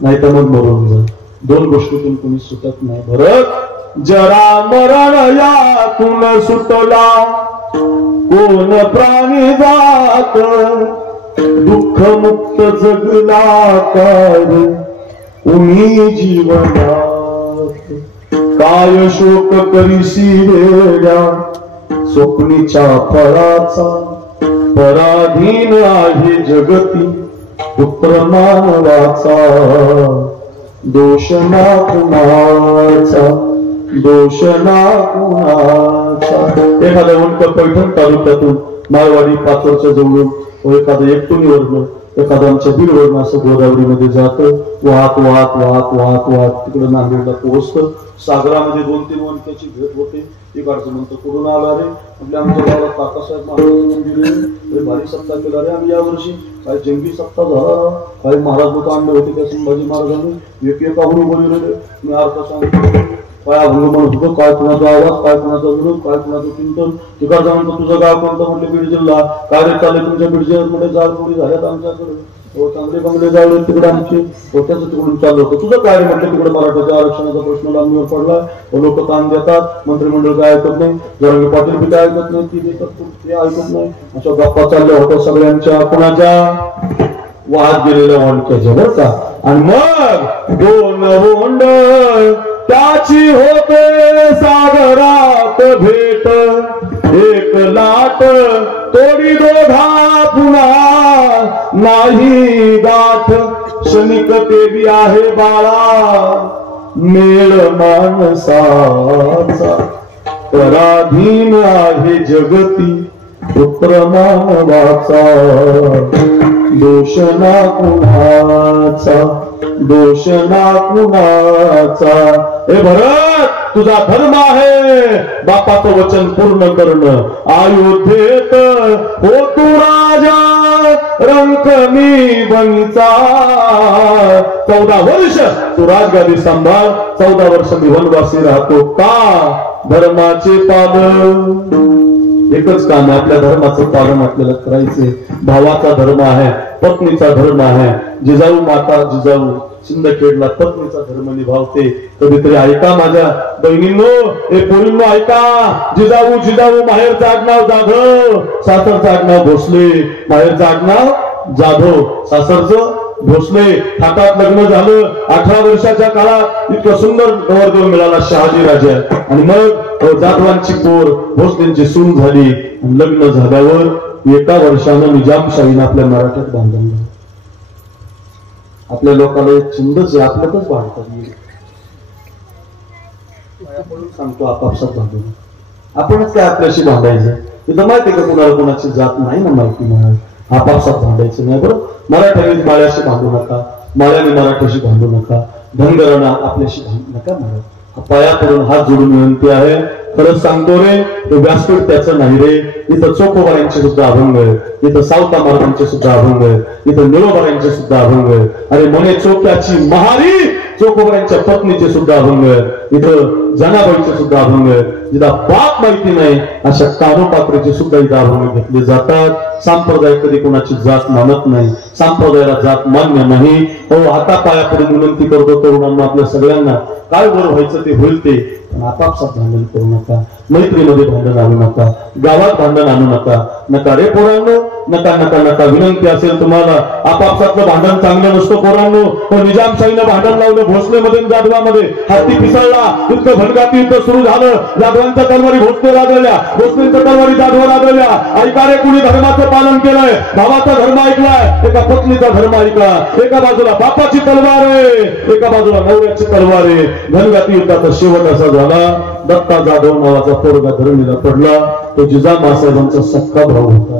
नाही तर मग मरून जा. दोन गोष्टीतून कोणी सुटत नाही. भरत जरा मरण यातून सुटला कोण प्राणी जात दुःख मुक्त जगला कर कुणी जीवनात. काय शोक करीसी वेड्या स्वप्नीच्या फळाचा पराधीन आहे जगती पुत्र मानवाचा. दोष ना कुणाचा दोष ना कुणाचा. एखाद्या उंट पैठण तालुक्यातून माळवाडी पाचोरच्या जवळून एखादं एकटुनीवरनं एखादं आमच्या बीडवरनं असं गोदावरीमध्ये जातं. वाहत वाहत वाहत वाहत वाहत तिकडे नांदेडला पोहोचतं. सागरामध्ये 2-3 वणक्याची भेट होते. एक अर्ज म्हणतो कुठून आला रे आपल्या आमच्या गावात काकासाहेब महाराज मंदिर आहे भारी सत्ता केला रे आम्ही यावर्षी. काय जंगी सत्ता झाला काही महाराज लोक आणले होते त्या संभाजी महाराजांनी एक एकाहून बोलले. मी अर्थ सांगतो काय अभंग म्हणत होतो काय कुणाचा आवाज काय कुणाचा विरोध काय कुणाचं चिंतन. तिकडचा म्हणतो तुझं गाव कोणतं म्हटलं बीड जिल्हा. काय रे चालले तुमच्या बीड जिल्ह्यामध्ये जाळपोळी झाल्यात आमच्याकडे चांगले बंगले जाळले तिकडे आमचे त्याचं तिकडून चाललं होतं. तुझं काय रे म्हटलं तिकडे मराठ्याच्या आरक्षणाचा प्रश्न लांबीवर पडला. लोक ताण देतात मंत्रिमंडळ काय ऐकत नाही जरांगे पाटील बी काय ऐकत नाही ती देतात ते ऐकत नाही. अशा गप्पा चालल्या होत्या सगळ्यांच्या कुणाच्या वाहत गेलेल्या वणक्याच्या बरं का. आणि मग दोन होंड त्याची होते सागरात भेट एक लाट तोडी दोघा पुन्हा नाही गाठ. क्षणिक तेवी आहे बाळा मेळ माणसाचा पराधीन आहे जगती पुत्र मानवाचा. दोष ना कुणाचा दोष ना कुणाचा. हे भरत तुझा धर्म आहे बापाचं वचन पूर्ण करणं. अयोध्येत हो तू राजा रंक मी बनीचा. 14 वर्ष तू राजगादी सांभाळ 14 वर्ष मी वनवासी राहतो. का धर्माचे पालन एकच काम आहे आपल्या धर्माचं पालन आपल्याला करायचे. भावाचा धर्म आहे पत्नीचा धर्म आहे. जिजाऊ माता जिजाऊ सिंदखेडला पत्नीचा धर्म निभावते. कधीतरी ऐका माझ्या बहिणींनो हे पोरींनो ऐका. जिजाऊ जिजाऊ माहेरचं आडनाव जाधव सासरचं आडनाव भोसले. माहेरचं आडनाव जाधव सासरचं भोसले. थाटात लग्न झालं. 18 वर्षाच्या काळात इतकं सुंदर नवरदेव मिळाला शहाजी राजा. आणि मग जाधवांची पोर भोसलेंची सून झाली. लग्न झाल्यावर एका वर्षानं निजामशाहीनं आपल्या मराठ्यात बांधलं. आपल्या लोकांना एक छंदच आहे आपल्यातच वाढतात. सांगतो आपापसात भांडून आपणच काय आपल्याशी भांडायचं. तिथं माहिती का कुणाला कुणाची जात नाही ना माहिती म्हणून आपापसात भांडायचं नाही. बरोबर मराठ्याने माळ्याशी भांडू नका माळ्याने मराठ्याशी भांडू नका धनगरांना आपल्याशी भांडू नका. मला पाया पडून हात जोडून विनंती आहे. खरंच सांगतो रे तो व्यासपीठ त्याचं नाही रे. इथं चोखोबारांचे सुद्धा अभंग आहे. इथं सावता मार्गांचे सुद्धा अभंग आहे. इथं निळोबारांचे सुद्धा अभंग आहे. अरे म्हणे चोक्याची महारी चोखोबारांच्या पत्नीचे सुद्धा अभंग आहे. इथं जनाबाईचे सुद्धा अभंग आहे. जिला बाप माहिती नाही अशा कानोपात्रेचे सुद्धा इथं अभंग घेतले जातात. संप्रदाय कधी कोणाची जात मानत नाही. संप्रदायाला जात मान्य नाही. हो हाता पाया पडून विनंती करतो तरुणांना आपल्या सगळ्यांना काय बरं व्हायचं ते होईल ते पण आपापसात भांडण करू नका. मैत्रीमध्ये भांडण आणू नका. गावात भांडण आणू नका. नका रे पोरांनो नका नका नका. विनंती असेल तुम्हाला आपापसातलं भांडण चांगलं नसतं पोरांनो. तो निजामशाहीनं भांडण लावलं भोसलेमध्ये जाधवामध्ये हत्ती पिसळला. इतकं भडगाती युद्ध सुरू झालं. जाधवांच्या तलवारी भोसले लागल्या भोसलेंच्या तलवारी जाधव लागल्या. ऐका रे कुणी धर्माचं पालन केलंय भावाचा धर्म ऐकलाय एका पत्नीचा धर्म ऐकला. एका बाजूला बापाची तलवार आहे एका बाजूला नवऱ्याची तलवार आहे. धनगाती युद्धाचा शेवट असा झाला. दत्ता जाधव नावाचा पोरगा धरणीला पडला. तो जिजामासाहेबांचा सख्खा भाऊ होता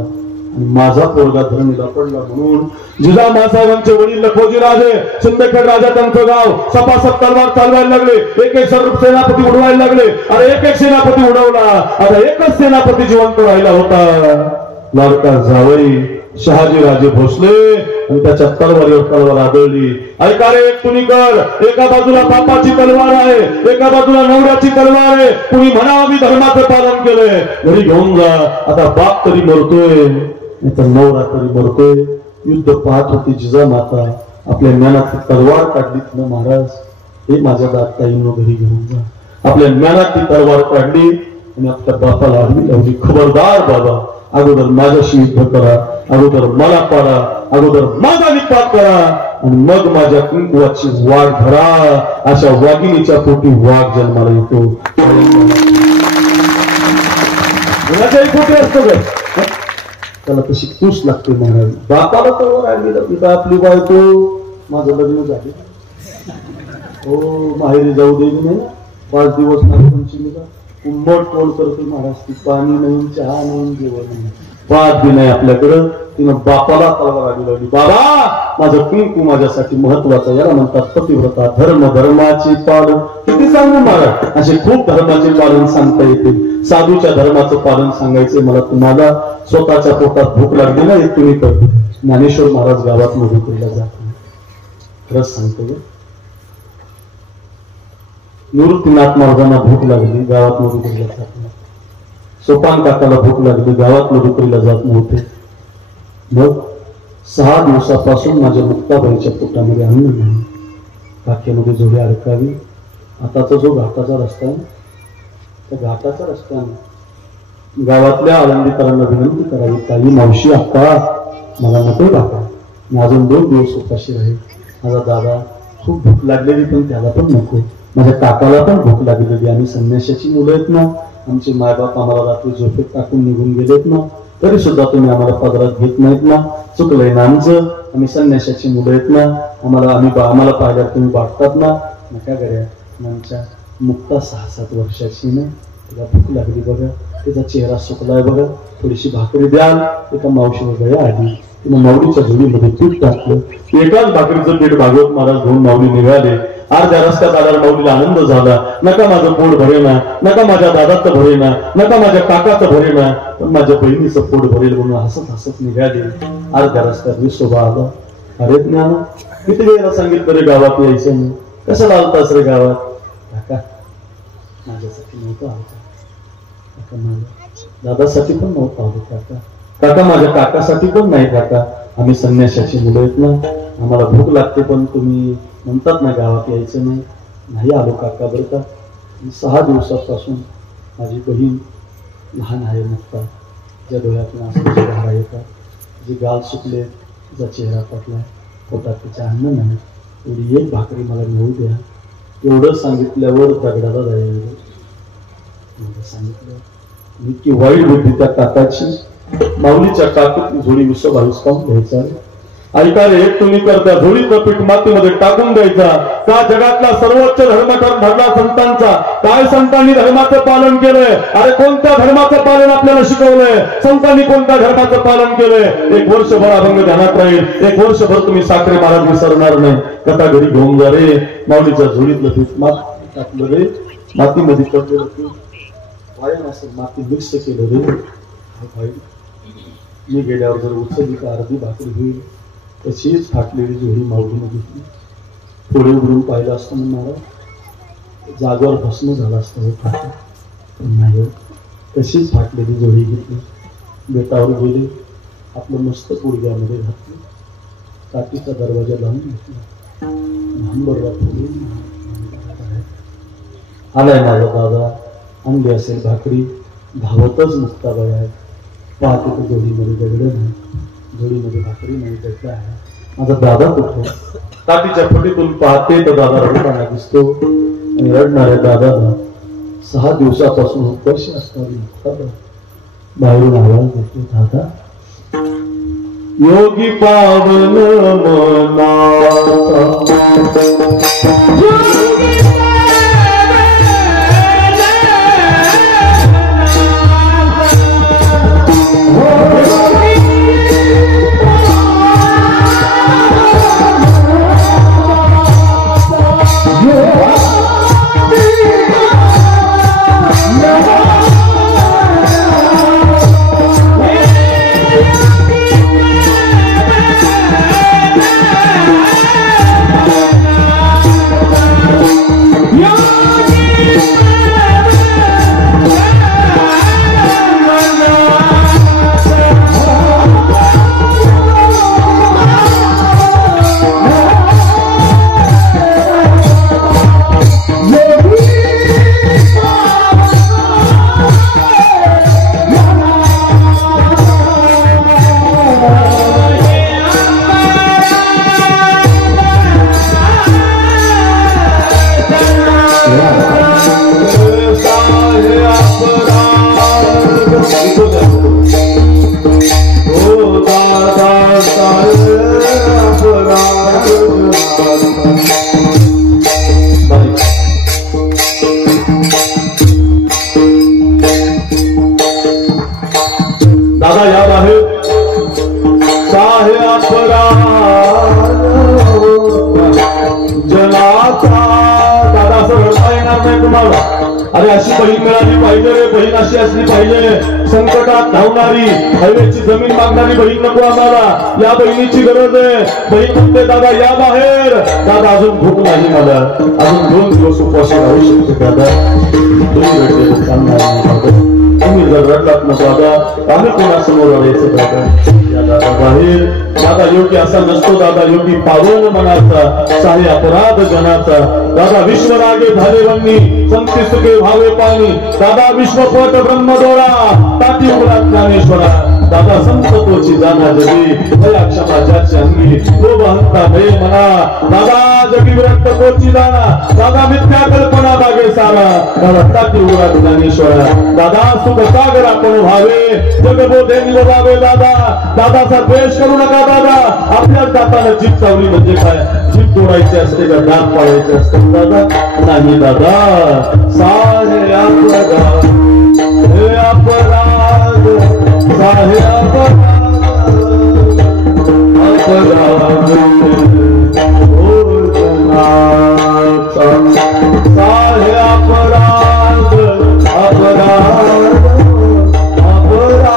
आणि माझा पोरगा धरणीला पडला म्हणून जिजामासाहेबांचे वडील लखोजी राजे सिंदखेड राजा त्यांचं गाव सपासप तलवार चालवायला लागले. एक एक सेनापती उडवायला लागले. अरे एक एक सेनापती उडवला. आता एकच सेनापती जिवंत राहिला होता लाडका जावई शहाजी राजे भोसले आणि त्याच्या तलवारीवर तलवार आदळली. ऐका रे कुणीकर, एका बाजूला बापाची तलवार आहे, एका बाजूला नवऱ्याची तलवार आहे. कुणी म्हणावं मी धर्माचं पालन केलंय, घरी घेऊन जा. आता बाप तरी मरतोय, नाहीतर नवरा तरी मरतोय. युद्ध पाहत होती जिजामाता, आपल्या ज्ञानात तलवार काढली तिनं महाराज, हे माझ्या दाताईनं घरी घेऊन जा. आपल्या ज्ञानात ती तलवार काढली आणि आपल्या बापाला आडवी लावली. खबरदार बाबा, अगोदर माझ्याशी युद्ध करा, अगोदर मला पाडा, अगोदर माझा निपात करा आणि मग माझ्या कुंकवाची वाघ धरा. अशा वाघिणीच्या पोटी वाघ जन्माला येतो. मुलाच्याही पोटी असतो ग, त्याला तशी तूच लागते महाराज. बापाला तलवार आणली, आपली बायको माझं लग्न झाले, हो माहेरी जाऊ दे नाही, 5 दिवस नागपंचमीला उंबट तोड करते महाराज. ती पाणी नाही, चहा नाही, जेवण नाही, 5 दिन आहे आपल्याकडं. तिनं बापाला तलवार आली लावली. बाबा माझं कुंकू माझ्यासाठी महत्वाचं, याला म्हणतात पतिव्रता. धर्म धर्माची पालन, किती सांगू महाराज, असे खूप धर्माचे पालन सांगता येते. साधूच्या धर्माचं पालन सांगायचंय मला तुम्हाला. स्वतःच्या पोटात भूक लागली ना, एक तुम्ही कर. ज्ञानेश्वर महाराज गावात मधुकरीला जात नाही, खरंच सांगतो. निवृत्तीनाथ महाराजांना भूक लागली, गावात मधुकरीला जात नाही. सोपान काकाला भूक लागली, गावात मधुकरीला जात नव्हते. मग 6 दिवसापासून माझ्या मुक्ताबाईच्या पोटामध्ये अन्न नाही. काखेमध्ये जोडी अडकावी. आताचा जो घाटाचा रस्ता आहे, त्या घाटाच्या रस्त्याने गावातल्या आनंदीकरांना विनंती करावी, काही मावशी अक्का मला नको बाबा, मी अजून 2 दिवस उपाशी राहील. माझा दादा खूप भूक लागलेली, पण त्याला पण नको. माझ्या काकाला पण भूक लागलेली. आम्ही संन्याशाची मुलं आहेत ना, आमचे मायबाप आम्हाला रात्री झोपेत टाकून निघून गेलेत ना, तरी सुद्धा तुम्ही आम्हाला पदरात घेत नाहीत ना. चुकलंय ना आमचं, आम्ही संन्याशाची मुलं आहेत ना, आम्हाला पाहिल्यावर तुम्ही वाटतात ना. नका गड्या, आमच्या मुक्ता 6-7 वर्षाची ना, तिला भूक लागली बघा, तिचा चेहरा सुकलाय बघा, थोडीशी भाकरी द्याल. एका मावशी वगैरे आली, तिने माऊलीच्या झोळीमध्ये तूप टाकलं. एकाच भाकरीचं पीठ भागवत महाराज घेऊन माऊली निघाले. अर्ध्या रस्त्यात आल्यावर माऊलीला आनंद झाला. नका माझं पोट भरेना, नका माझ्या दादाचं भरेना, नका माझ्या काकाचं भरेना, पण माझ्या बहिणीचं पोट भरेल म्हणून हसत हसत निघाले. अर्ध्या रस्त्यात विसोबा आला. अरे ज्ञान, किती वेळेला सांगितलं रे गावात यायचं नाही, कशाला आलतास रे गावात? काका माझ्यासाठी नव्हतं आलता, काका माझ्या दादासाठी पण नव्हतं आलो काका, काका माझ्या काकासाठी पण नाही काका. आम्ही संन्याशाची मुलं आहेत ना, आम्हाला भूक लागते, पण तुम्ही म्हणतात ना गावात यायचं नाही, नाही आलो काका बरं का. 6 दिवसापासून माझी बहीण लहान आहे मुक्ता, ज्या डोळ्यातून असं धारा येतात, जे गाल सुकले, तिचा चेहरा पटलाय, पोटात तिच्या अन्न नाही, एवढी एक भाकरी मला नेऊ द्या. एवढं सांगितल्यावर दगडाला जायला सांगितलं. इतकी वाईट बुद्धी त्या काकाची. माऊलीच्या काकूत झोळी विसोबावीस पाहून घ्यायचा. ऐका रे, तुम्ही करता झोळीचं पीठ मातीमध्ये टाकून द्यायचा. का जगातला सर्वोच्च धर्मधर्म ठरला संतांचा. काय संतांनी धर्माचं पालन केलंय? अरे कोणत्या धर्माचं पालन आपल्याला शिकवलंय? संतांनी कोणत्या धर्माचं पालन केलंय? 1 वर्षभर अभंग ध्यानात राहील, 1 वर्षभर तुम्ही साखरे महाराज विसरणार नाही. कथा घरी घेऊन जा रे. माऊलीच्या झोळीतलं पीठ माती टाकलं रे, मातीमध्ये पडलेलं पीठ वाया असेल, माती मिक्स केलं रे. भाई मी गेल्यावर जर उचलली तर अर्धी भाकरी होईल. तशीच फाटलेली झोळी माऊलीने घेतली. थोडे उघडून पाहिलं असतं महाराज जागेवर भस्म झाला असतं फाटलं, पण नाही, तशीच फाटलेली झोळी घेतली. बेटावर गेले, आपलं मस्त गुडघ्यामध्ये घातलं, काठीचा दरवाजा लावून घेतला. आलाय माझा दादा, आणली असेल भाकरी. धावतच मुक्ताबाई आहे. पाहते तर जोडीमध्ये दगड नाही, जोडीमध्ये भाकरी नाही, दगड आहे. माझा दादा कुठे? काठीच्या फटीतून पाहते तर दादा रडताना दिसतो. आणि रडणाऱ्या दादाला 6 दिवसापासून उपवाशी असणारी मुक्ताबाई बाहेरून आवाज देतो, दादा योगी पावन मनाचा दादा या बाहेर साह्या जनाचा दादा असं रडता येणार नाही तुम्हाला. अरे अशी बहीण मिळाली पाहिजे रे, बहीण अशी असली पाहिजे, संकटात धावणारी, हवेची जमीन मागणारी बहीण नको आम्हाला. या बहिणीची गरज आहे. बहीण म्हणते दादा या बाहेर. दादा अजून भूक नाही मला, अजून 2 दिवस उपवास राहू शकतो दादा. तुम्ही जर रडलात ना दादा, आम्ही कोणासमोर रडायचं दादा. या दादा बाहेर. दादा योगी असा नसतो दादा, योगी पावन मनाचा, साहे अपराध जनाचा. दादा विश्वरागे झाले वन्नी, संती सुखे भावे पाणी. दादा विश्वपट ब्रह्मदोळा, ताटी उघडा ज्ञानेश्वरा. दादा संत तोची जाना जगी, भया क्षमा ज्याची अंगी, तो बहंता भय मना. दादा जगी विरक्त तोची जाना, दादा मिथ्या कल्पना बागे सारा. दादा ताटी उघडा ज्ञानेश्वरा. दादा सुख सागर आपण व्हावे, जगबोधे निवडावे दादा. दादाचा द्वेष करू नका दादा. आपल्याच दाताला जीभ चावली म्हणजे काय? जीभ तोडायची असते का दात पाडायचे असते दादा? नाही दादा. साहे अपराध, हे अपराध, साहे अपराध, अपराध भोजनाचा. साहे अपराध, अपराध, अपराध.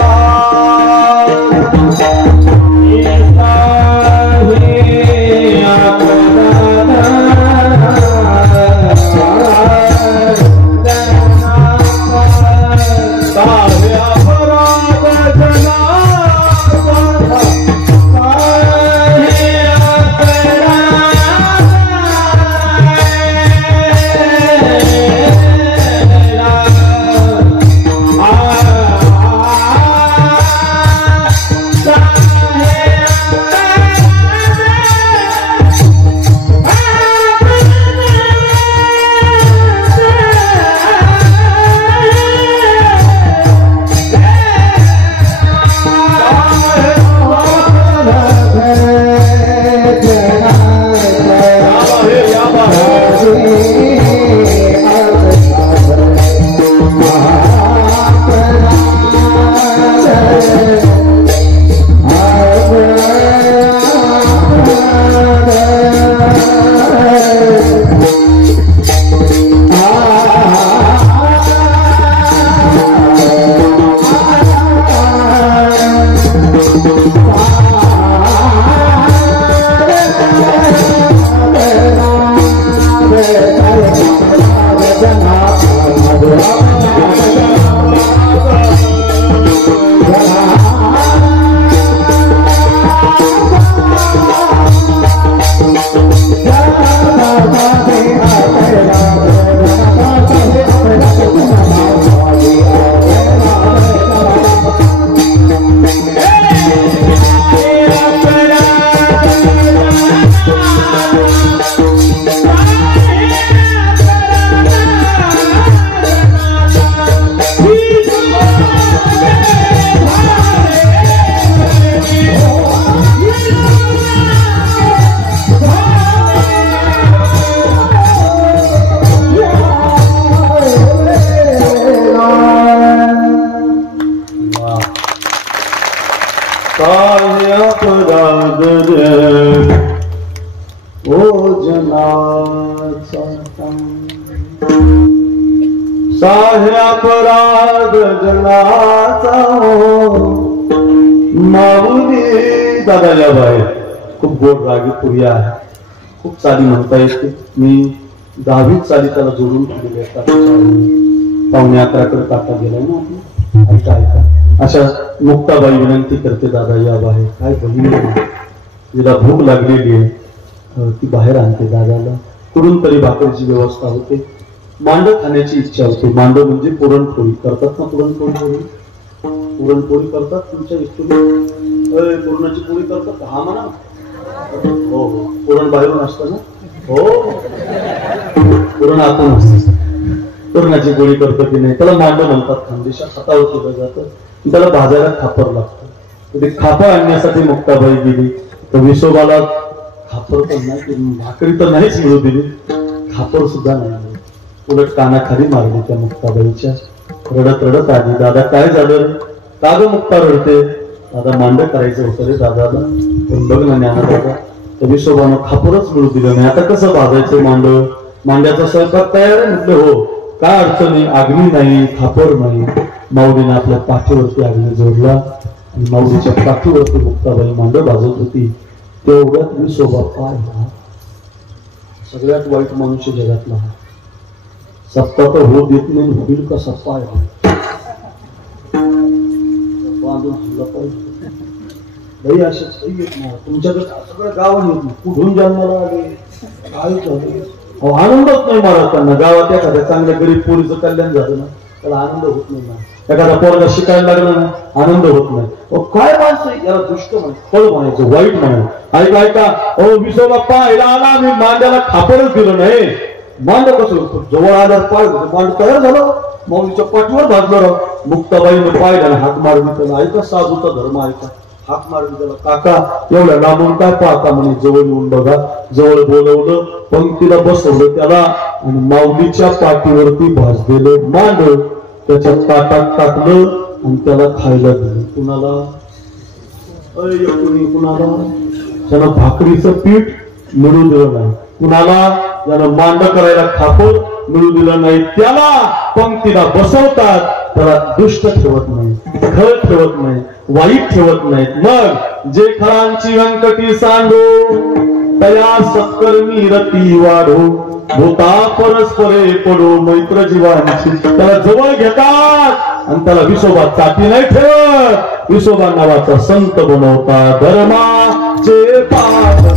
साहे अपराध जनाचा माऊली. दादा या बाहेर खूप गोड रागी पुर्या आहे, खूप चाली म्हणता येते. मी 10वीत चाली त्याला जोडून ठेवलेले असतात. 11:15 काटा गेलाय ना. ऐका ऐका. अशा मुक्ताबाई विनंती करते दादा या बाहेर. काय बहीण तिला भूक लागलेली आहे, ती बाहेर आणते दादाला. कुठून तरी भाकरीची व्यवस्था होते. मांड खाण्याची इच्छा होती. मांड म्हणजे पुरणपोळी करतात ना. पुरणपोळी पुरणपोळी करतात तुमच्या इकडे. पुरणाची पोळी करतात हा म्हणा. हो हो. पुरण बाहेरून असतं ना. हो पुरण आतून असतं. पुरणाची पोळी करतो की नाही त्याला मांड म्हणतात. खानदेशात हातावर केलं जातं. त्याला भाजायला खापर लागतं. ते खापर आणण्यासाठी मुक्ताबाई गेली तर विसोबाला खापर पण नाही, भाकरी तर नाहीच मिळू दिली, खापर सुद्धा नाही. उलट कानाखाली मारली त्या मुक्ताबाईच्या. रडत रडत आली. दादा काय झालं? का ग मुक्ता रडते? दादा मांड करायचं होतं रे दादाला, पण बघ ना ज्ञानदादा त्या विश्वभानं खापरच मिळू दिलं नाही. आता कसं भाजायचं मांड? मांड्याचा स्वयंपाक तयार आहे म्हटलं. हो, काय अडचण आहे? अग्नी नाही, खापर नाही. माऊलीने आपल्या पाठीवरती अग्नी जोडला आणि माऊलीच्या पाठीवरती मुक्ताबाई मांड भाजत होती. तेवढ्यात विश्वभा पाय सगळ्यात वाईट मनुष्य जगातला सत्ता तर हो देत नाही, होईल कसा पाय बांधून हल्ला पाहिजे. बाई असे सही येत नाही तुमच्याकडे, सगळं गाव येत नाही. कुठून जन्माला आले काय झालं? आनंदच नाही मला त्यांना. गावात एखाद्या चांगल्या गरीब पोरीचं कल्याण झालं ना त्याला आनंद होत नाही ना. एखादा पोरगा शिकायला लागला ना आनंद होत नाही. काय माणसं याला दुष्ट म्हणायचं, फळ म्हणायचं, वाईट म्हणायचं. ऐका ऐका ओ विसोबा पाहायला आला, मी मांड्याला खापरच दिलं नाही. मांड कसं जवळ आधार पाय मांड तयार झालं, माऊलीच्या पाठीवर भाजलं राव. मुक्ताबाईने पाहिला हात मारली त्याला. ऐका साधूचा धर्म ऐका. हात मारली त्याला. काका एवढ्या लांबून काय पाहता म्हणे? जवळ येऊन बघा. जवळ बोलवलं, पंक्तीला बसवलं त्याला आणि माऊलीच्या पाठीवरती भाजलेलं मांड त्याच्या ताटात टाकलं आणि त्याला खायला दिलं. कुणाला? कुणाला? त्यानं भाकरीचं पीठ मिळू दिलं नाही. कुणाला? त्यानं मांड करायला खापर मिळू दिलं नाही. त्याला पंक्तीला बसवतात, त्याला दुष्ट ठेवत नाही, खळ ठेवत नाही, वाईट ठेवत नाहीत. मग जे खळांची व्यंकटी सांडो तया सत्कर्मी रती वाढो, भूता परस्परे पडो मैत्र जीवांची. त्याला जवळ घेतात आणि त्याला विसोबा चाटी नाही ठेवत. विसोबा नावाचा संत बनवतात. धर्माचे पाठ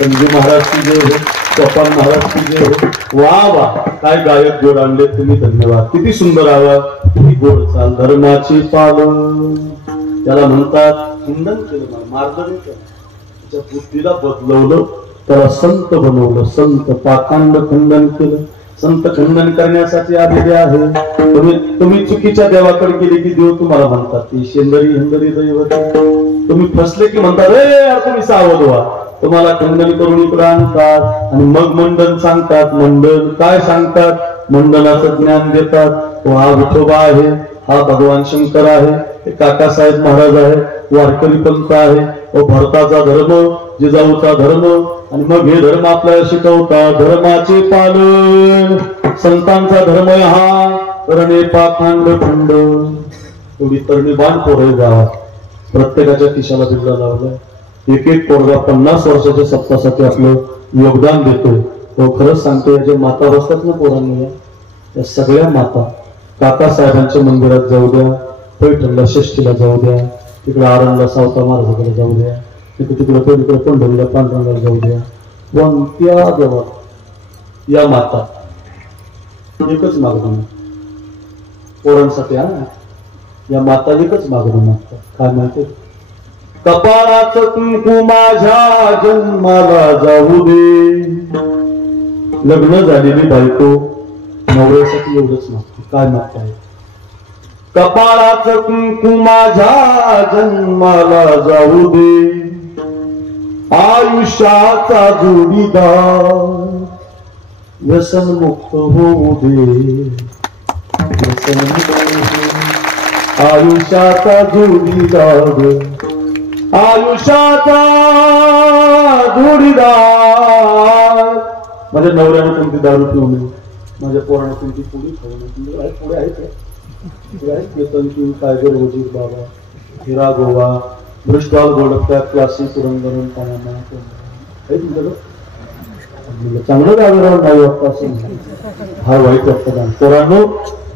संजू महाराज की जय हो, चौपाल महाराज की जय हो. वा वा काय गायक जोड आणले तुम्ही, धन्यवाद. किती सुंदर आवाज, किती गोड चाल. धर्माची पालन त्याला म्हणतात. खंडन केलं, मार्गदर्शन केलं, त्याच्या बुद्धीला बदलवलं, त्याला संत बनवलं. संत पाखंड खंडन केलं. संत खंडन करण्यासाठी आलेले आहे. तुम्ही चुकीच्या देवाकडे गेले की देव तुम्हाला म्हणतात ती शेंदरी हिंदरी दैवत. तुम्ही फसले की म्हणतात रे तुम्ही सावध व्हा. तुम्हाला खंडन करून इकडे आणतात आणि मग मंडन सांगतात. मंडन काय सांगतात? मंडनाचं ज्ञान देतात. हा विठोबा आहे, हा भगवान शंकर आहे, हे काकासाहेब महाराज आहे, वारकरी पंथ आहे, व भरताचा धर्म, जिजाऊचा धर्म, आणि मग हे धर्म आपल्याला शिकवतात. धर्माचे पालन, संतांचा धर्म हा करणे पाखंड खंड. एवढी तरणी बाण पोरं गावात प्रत्येकाच्या खिशाला बिल्ला लावलाय। एक एक पोरगा 50 वर्षाच्या सप्ताहासाठी आपलं योगदान देतोय। तो खरंच सांगतो, जे माता बसतात ना पोरांनी, या सगळ्या माता काकासाहेबांच्या मंदिरात जाऊ द्या, पैठणला षष्टीला जाऊ द्या, तिकडे आरणला सावता महाराजाकडे जाऊ द्या, तिकडे पलीकडे पंढरीला पांडुरंगाला जाऊ द्या, पण त्या देवात या माता एकच मागणं पोरांसाठी या माता एकच मागणं मागतात। काय माहिती? कपाळाचं कुंकू माझ्या जन्माला जाऊ दे। लग्न झालेली बायको नवऱ्यासाठी एवढंच मागते। काय मागताय? कपाळाचं कुंकू माझ्या जन्माला जाऊ दे, आयुष्याचा जोडीदार व्यसनमुक्त होऊ दे, आयुष्याचा जोडीदार, आयुष्याचा जोडीदार। माझ्या नवऱ्याने कोणती दारू पिऊ नये, माझ्या पोराने कोणती पुडी खाऊ नये। पुढे आहेत टायगर वजीर बाबा, हिरा गोवा, ब्रिस्टॉल गोल्डफ्लॅग, क्लासिक रंगरण पाण्याना चांगलं गावरान नाही वाटतं असं हा वाईट वाटतं। पोरांनो,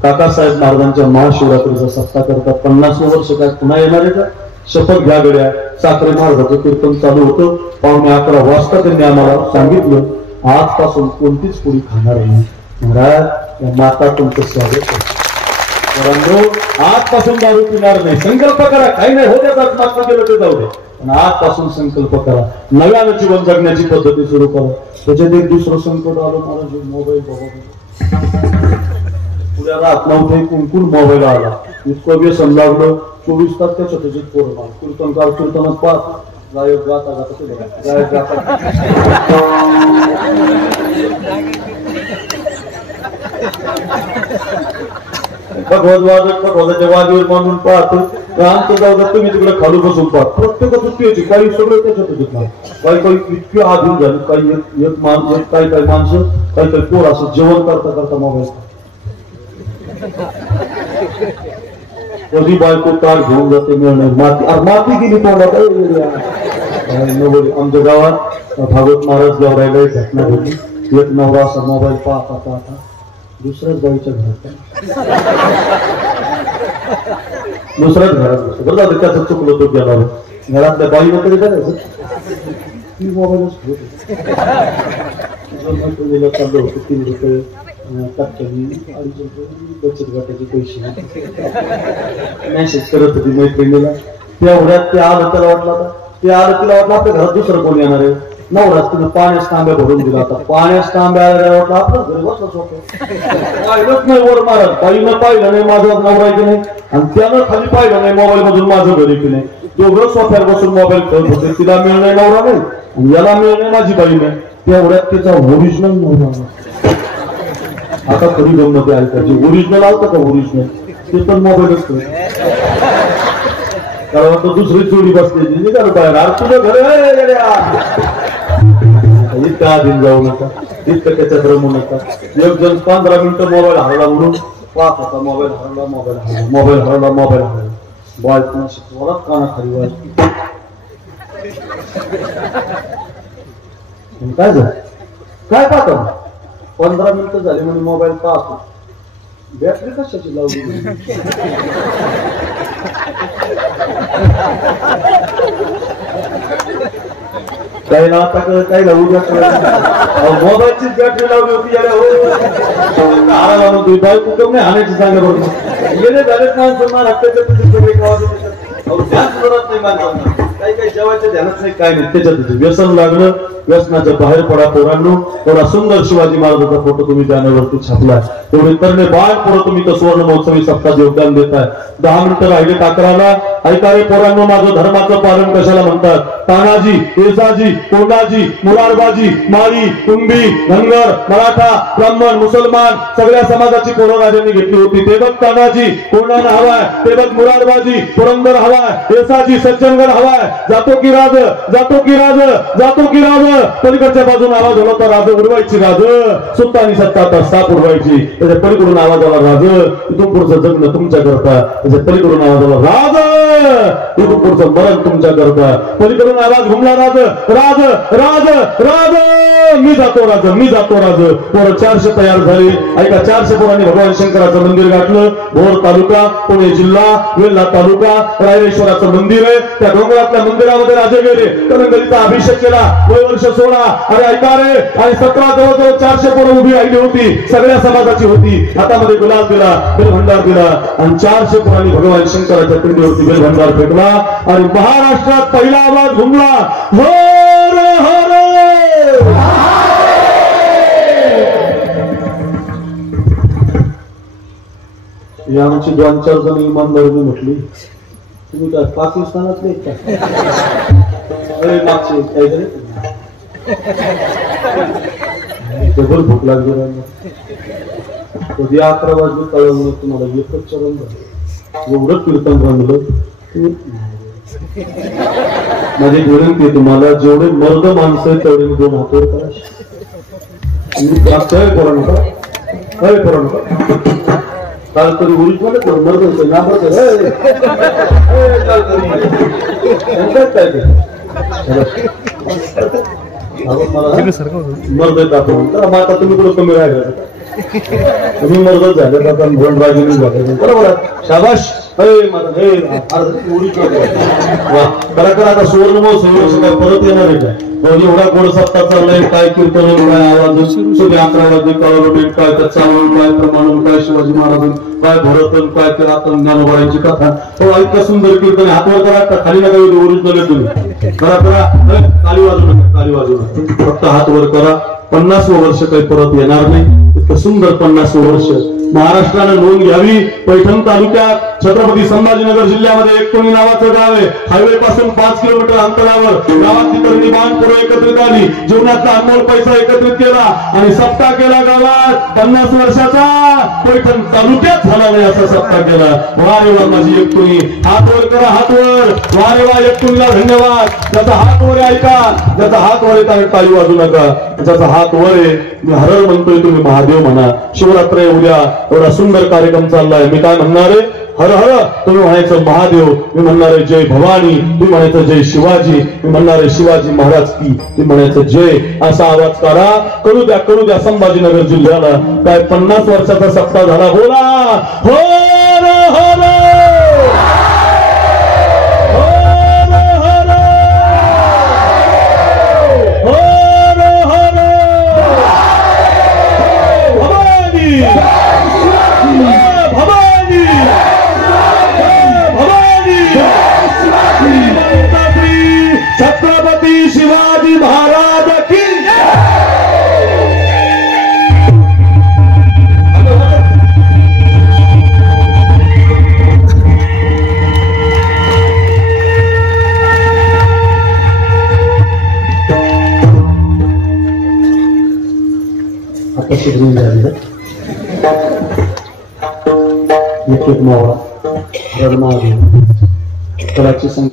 काकासाहेब महाराजांच्या महाशिवरात्रीचा सप्ताह करतात। 50 वर्ष काय पुन्हा येणार आहे का? शपथ घ्या गड्या। साखरे महाराजांचं कीर्तन चालू होतं, 11:15 वाजता त्यांनी आम्हाला सांगितलं, आजपासून कोणतीच पुडी खाणार नाही। महाराज, या माता तुमचं स्वागत करतो। पोरांनो, आजपासून दारू पिणार नाही, संकल्प करा। काही नाही होत्या मात्र गेलं ते जाऊ दे, पण आजपासून संकल्प करा, नव्यानं जीवन जगण्याची पद्धती सुरू करा। त्याच्यात एक दुसरं संकट आलं महाराज, मोबाईल बघा। पुढे रात नव्हते, कुंकून मोबाईल आला, इतकं व्यसन लागलं। 24 तास त्याच्या त्याची पोरं कीर्तनकार कीर्तनात पाहत, गायक गाता गाता गायक गाता भगवद्वादाच्या वादीवर मांडून पाहतो। आमचं जाऊ द्या, तुम्ही तिकडे खाली बसून पाहत। प्रत्येकाचं पियाची काही सगळं त्याच्यात घेतलं। काही काही इतकी आधीन झाली, काही एक माणसं, काही काही माणसं, काही काही पोर असं जेवण करता करता मोबाईल। कधी बायको ताट घेऊन जाते मिळणार, माती माती गेली तोंडात। आमच्या गावात भागवत महाराज गौरायला घटना घडली। एक नवरा असा मोबाईल पाहता पाहता दुसऱ्याच बाईच्या घरात, दुसऱ्याच घरात बसतो। बरं त्याचं चुकलं तो गेला, घरातल्या बाईला तरी करायचं, ती मोबाईलच चाललं होतं। 3 रुपये टक्क्यानी, 2.5 रुपये बचत गटाचे पैसे मेसेज करत होती मैत्रिणीला। तेवढ्यात ते आलं, त्याला वाटलं तिला वाटलं आपल्या घरात दुसरं कोण येणार आहे। नवराच तिने पाण्यास तांब्या भरून दिला होता। पाण्यास तांब्या वाटलं आपलं घरी बसलंच होतं, पाहिलंच नाही वर महाराज। बाईनं पाहिलं नाही माझा नवरा की नाही, आणि त्यानं खाली पाहिलं नाही मोबाईल मधून माझं घरी की नाही। दोघं सोफ्यावर बसून मोबाईल खेळत होते। तिला मिळणार नवरा नाही आणि याला मिळणार माझी बाई नाही। तेवढ्यात तिचा ओरिजिनल नवरा, आता खरी गंमत आहे ऐकायची, ओरिजिनल आलं का ओरिजिनल, ते पण मोबाईलच खेळ। कारण तो दुसरी जोडी बसली निघाल बाहेर, अरे तुझं घर इतकं आधीन जाऊ नका, इतकं त्याच्यात रमू नका। एक जण 15 मिनिटं मोबाईल हरवला म्हणून पाहत होता, मोबाईल हरवला, मोबाईल हरवला, मोबाईल हरवला, मोबाईल हरवला। बॉय वरात काना खाली वाजली। काय झालं, काय पाहतो? 15 मिनिटं झाली म्हणून मोबाईल पाहतो, बॅटरी कशाची लावली? काही ना आता काही लावू मोबाईलची बॅटरी लावली होती याला बाई कुठं नाही हाणायची सांगा बरोबर गेले झालेच माणसं मला काही काही जेवायचं ध्यानच नाही, काय नाही। त्याच्यात व्यसन लागलं, व्यसनाच्या बाहेर पडा पोरांनो। थोडा सुंदर शिवाजी महाराजांचा फोटो तुम्ही चॅनलवरती छापलाय, तेवढे तरणे बाळ पोरं तुम्ही तर सुवर्ण महोत्सवी सप्ताह योगदान देताय। 10 मिनिटं राहिले टाकराला। ऐका रे पोरांनो, माझं धर्माचं पालन कशाला म्हणतात? तानाजी, येसाजी, कोंडाजी, मुरारबाजी, माळी, कुंभी, धनगर, मराठा, ब्राह्मण, मुसलमान सगळ्या समाजाची पोरं राजांनी घेतली होती। ते बघ तानाजी कोंडाना हवाय, ते बघ मुरारबाजी पुरंदर हवाय, येसाजी सज्जनगड हवाय, जातो की राज जातो की राज जातो की राज पलीकडच्या बाजून आवाज होता तर राज उडवायची राज सुलतानी सत्ता तर साप उडवायची त्याच्या पलीकडून आवाज आला राज इथून पुढचं जगणं तुमच्या करता त्याच्या पलीकडून आवाज आला राज इथून पुढचं मरण तुमच्या करता पलीकडून आवाज घुमला राज राज राज राज मी जातो राज मी जातो राज पोरं 400 तयार झाले ऐका 400 पोरांनी भगवान शंकराचं मंदिर गाठलं भोर तालुका पुणे जिल्हा वेल्हा तालुका रायरेश्वराचं मंदिर आहे त्या डोंगरातल्या मंदिरामध्ये राजे गेले करंगलीचा अभिषेक केला वर्ष 16 अरे ऐका रे आणि 17 जवळजवळ 400 पोरं उभी राहिली होती सगळ्या समाजाची होती हातामध्ये गुलाब दिला बेलभंडार दिला आणि 400 पोरांनी भगवान शंकराच्या पिंडीवरती बेलभंडार फेकला आणि महाराष्ट्रात पहिला आवाज घुमला हर हर या आमची 2-4 जण इमानदारीने म्हटली तुम्ही काय पाकिस्तानातले मागचे काहीतरी जबर भूक लागली कधी 11 वाजले कळवलं तुम्हाला एकच चरण झालं एवढं कीर्तन रंगलं माझी विनंती आहे तुम्हाला जेवढे मर्द माणसं आहेत तेवढे 2 हातवर करा करू नका काय करू नका काल तरी उरीच मध्ये मर्द होते ना मर्द येत आपण तर मग आता तुम्ही कुठं कमी राहिला तुम्ही मर्दच झाले आता रागिनी झाले बरोबर शाबाश करा करा आता सुवर्ण महोत्सव काय परत येणार आहे काय एवढा गोड सप्ताह चाललाय काय कीर्तन काय आवाज सगळे 11 वाजले कळवलं काय त्या चावण काय प्रमाण काय शिवाजी महाराज काय भरतन काय ते रातन ज्ञानोबाईची कथा तो इतका सुंदर कीर्तन हातवर करा खाली नका ओरिजिनल आहे तुम्ही करा करा काली वाजू नका फक्त हातवर करा 50 वर्ष काही परत येणार नाही इतकं सुंदर 50 वर्ष महाराष्ट्रानं नोंद घ्यावी पैठण तालुक्यात छत्रपती संभाजीनगर जिल्ह्यामध्ये एकटोणी नावाचं गाव आहे हायवे पासून 5 किलोमीटर अंतरावर गावातली तरुणी बांधपुरं एकत्रित आली जीवनातला अनमोल पैसा एकत्रित केला आणि सप्ताह केला गावात 50 वर्षाचा पैठण तालुक्यात झाला नाही असा सप्ताह केला वारे वा माझी एकटोणी हात वर करा हात वर वारे वा एकटोणीला धन्यवाद ज्याचा हात वर आहे ऐका ज्याचा हात वर आहे टाळी वाजू नका ज्याचा हात वर आहे मी हरळ म्हणतोय तुम्ही महादेव म्हणा शिवरात्र उद्या एवढा सुंदर कार्यक्रम चाललाय मी काय म्हणणार आहे हर हर तुम्ही म्हणायचं महादेव मी म्हणणार आहे जय भवानी मी म्हणायचं जय शिवाजी मी म्हणणार आहे शिवाजी महाराज की मी म्हणायचं जय असा आवाज करा करू द्या संभाजीनगर जिल्ह्याला काय 50 वर्षाचा सप्ताह झाला बोला हर हर छत्रपती शिवाजी महाराज की आता शिकवून झालेलं एक मावळा रडमा कराची संख्या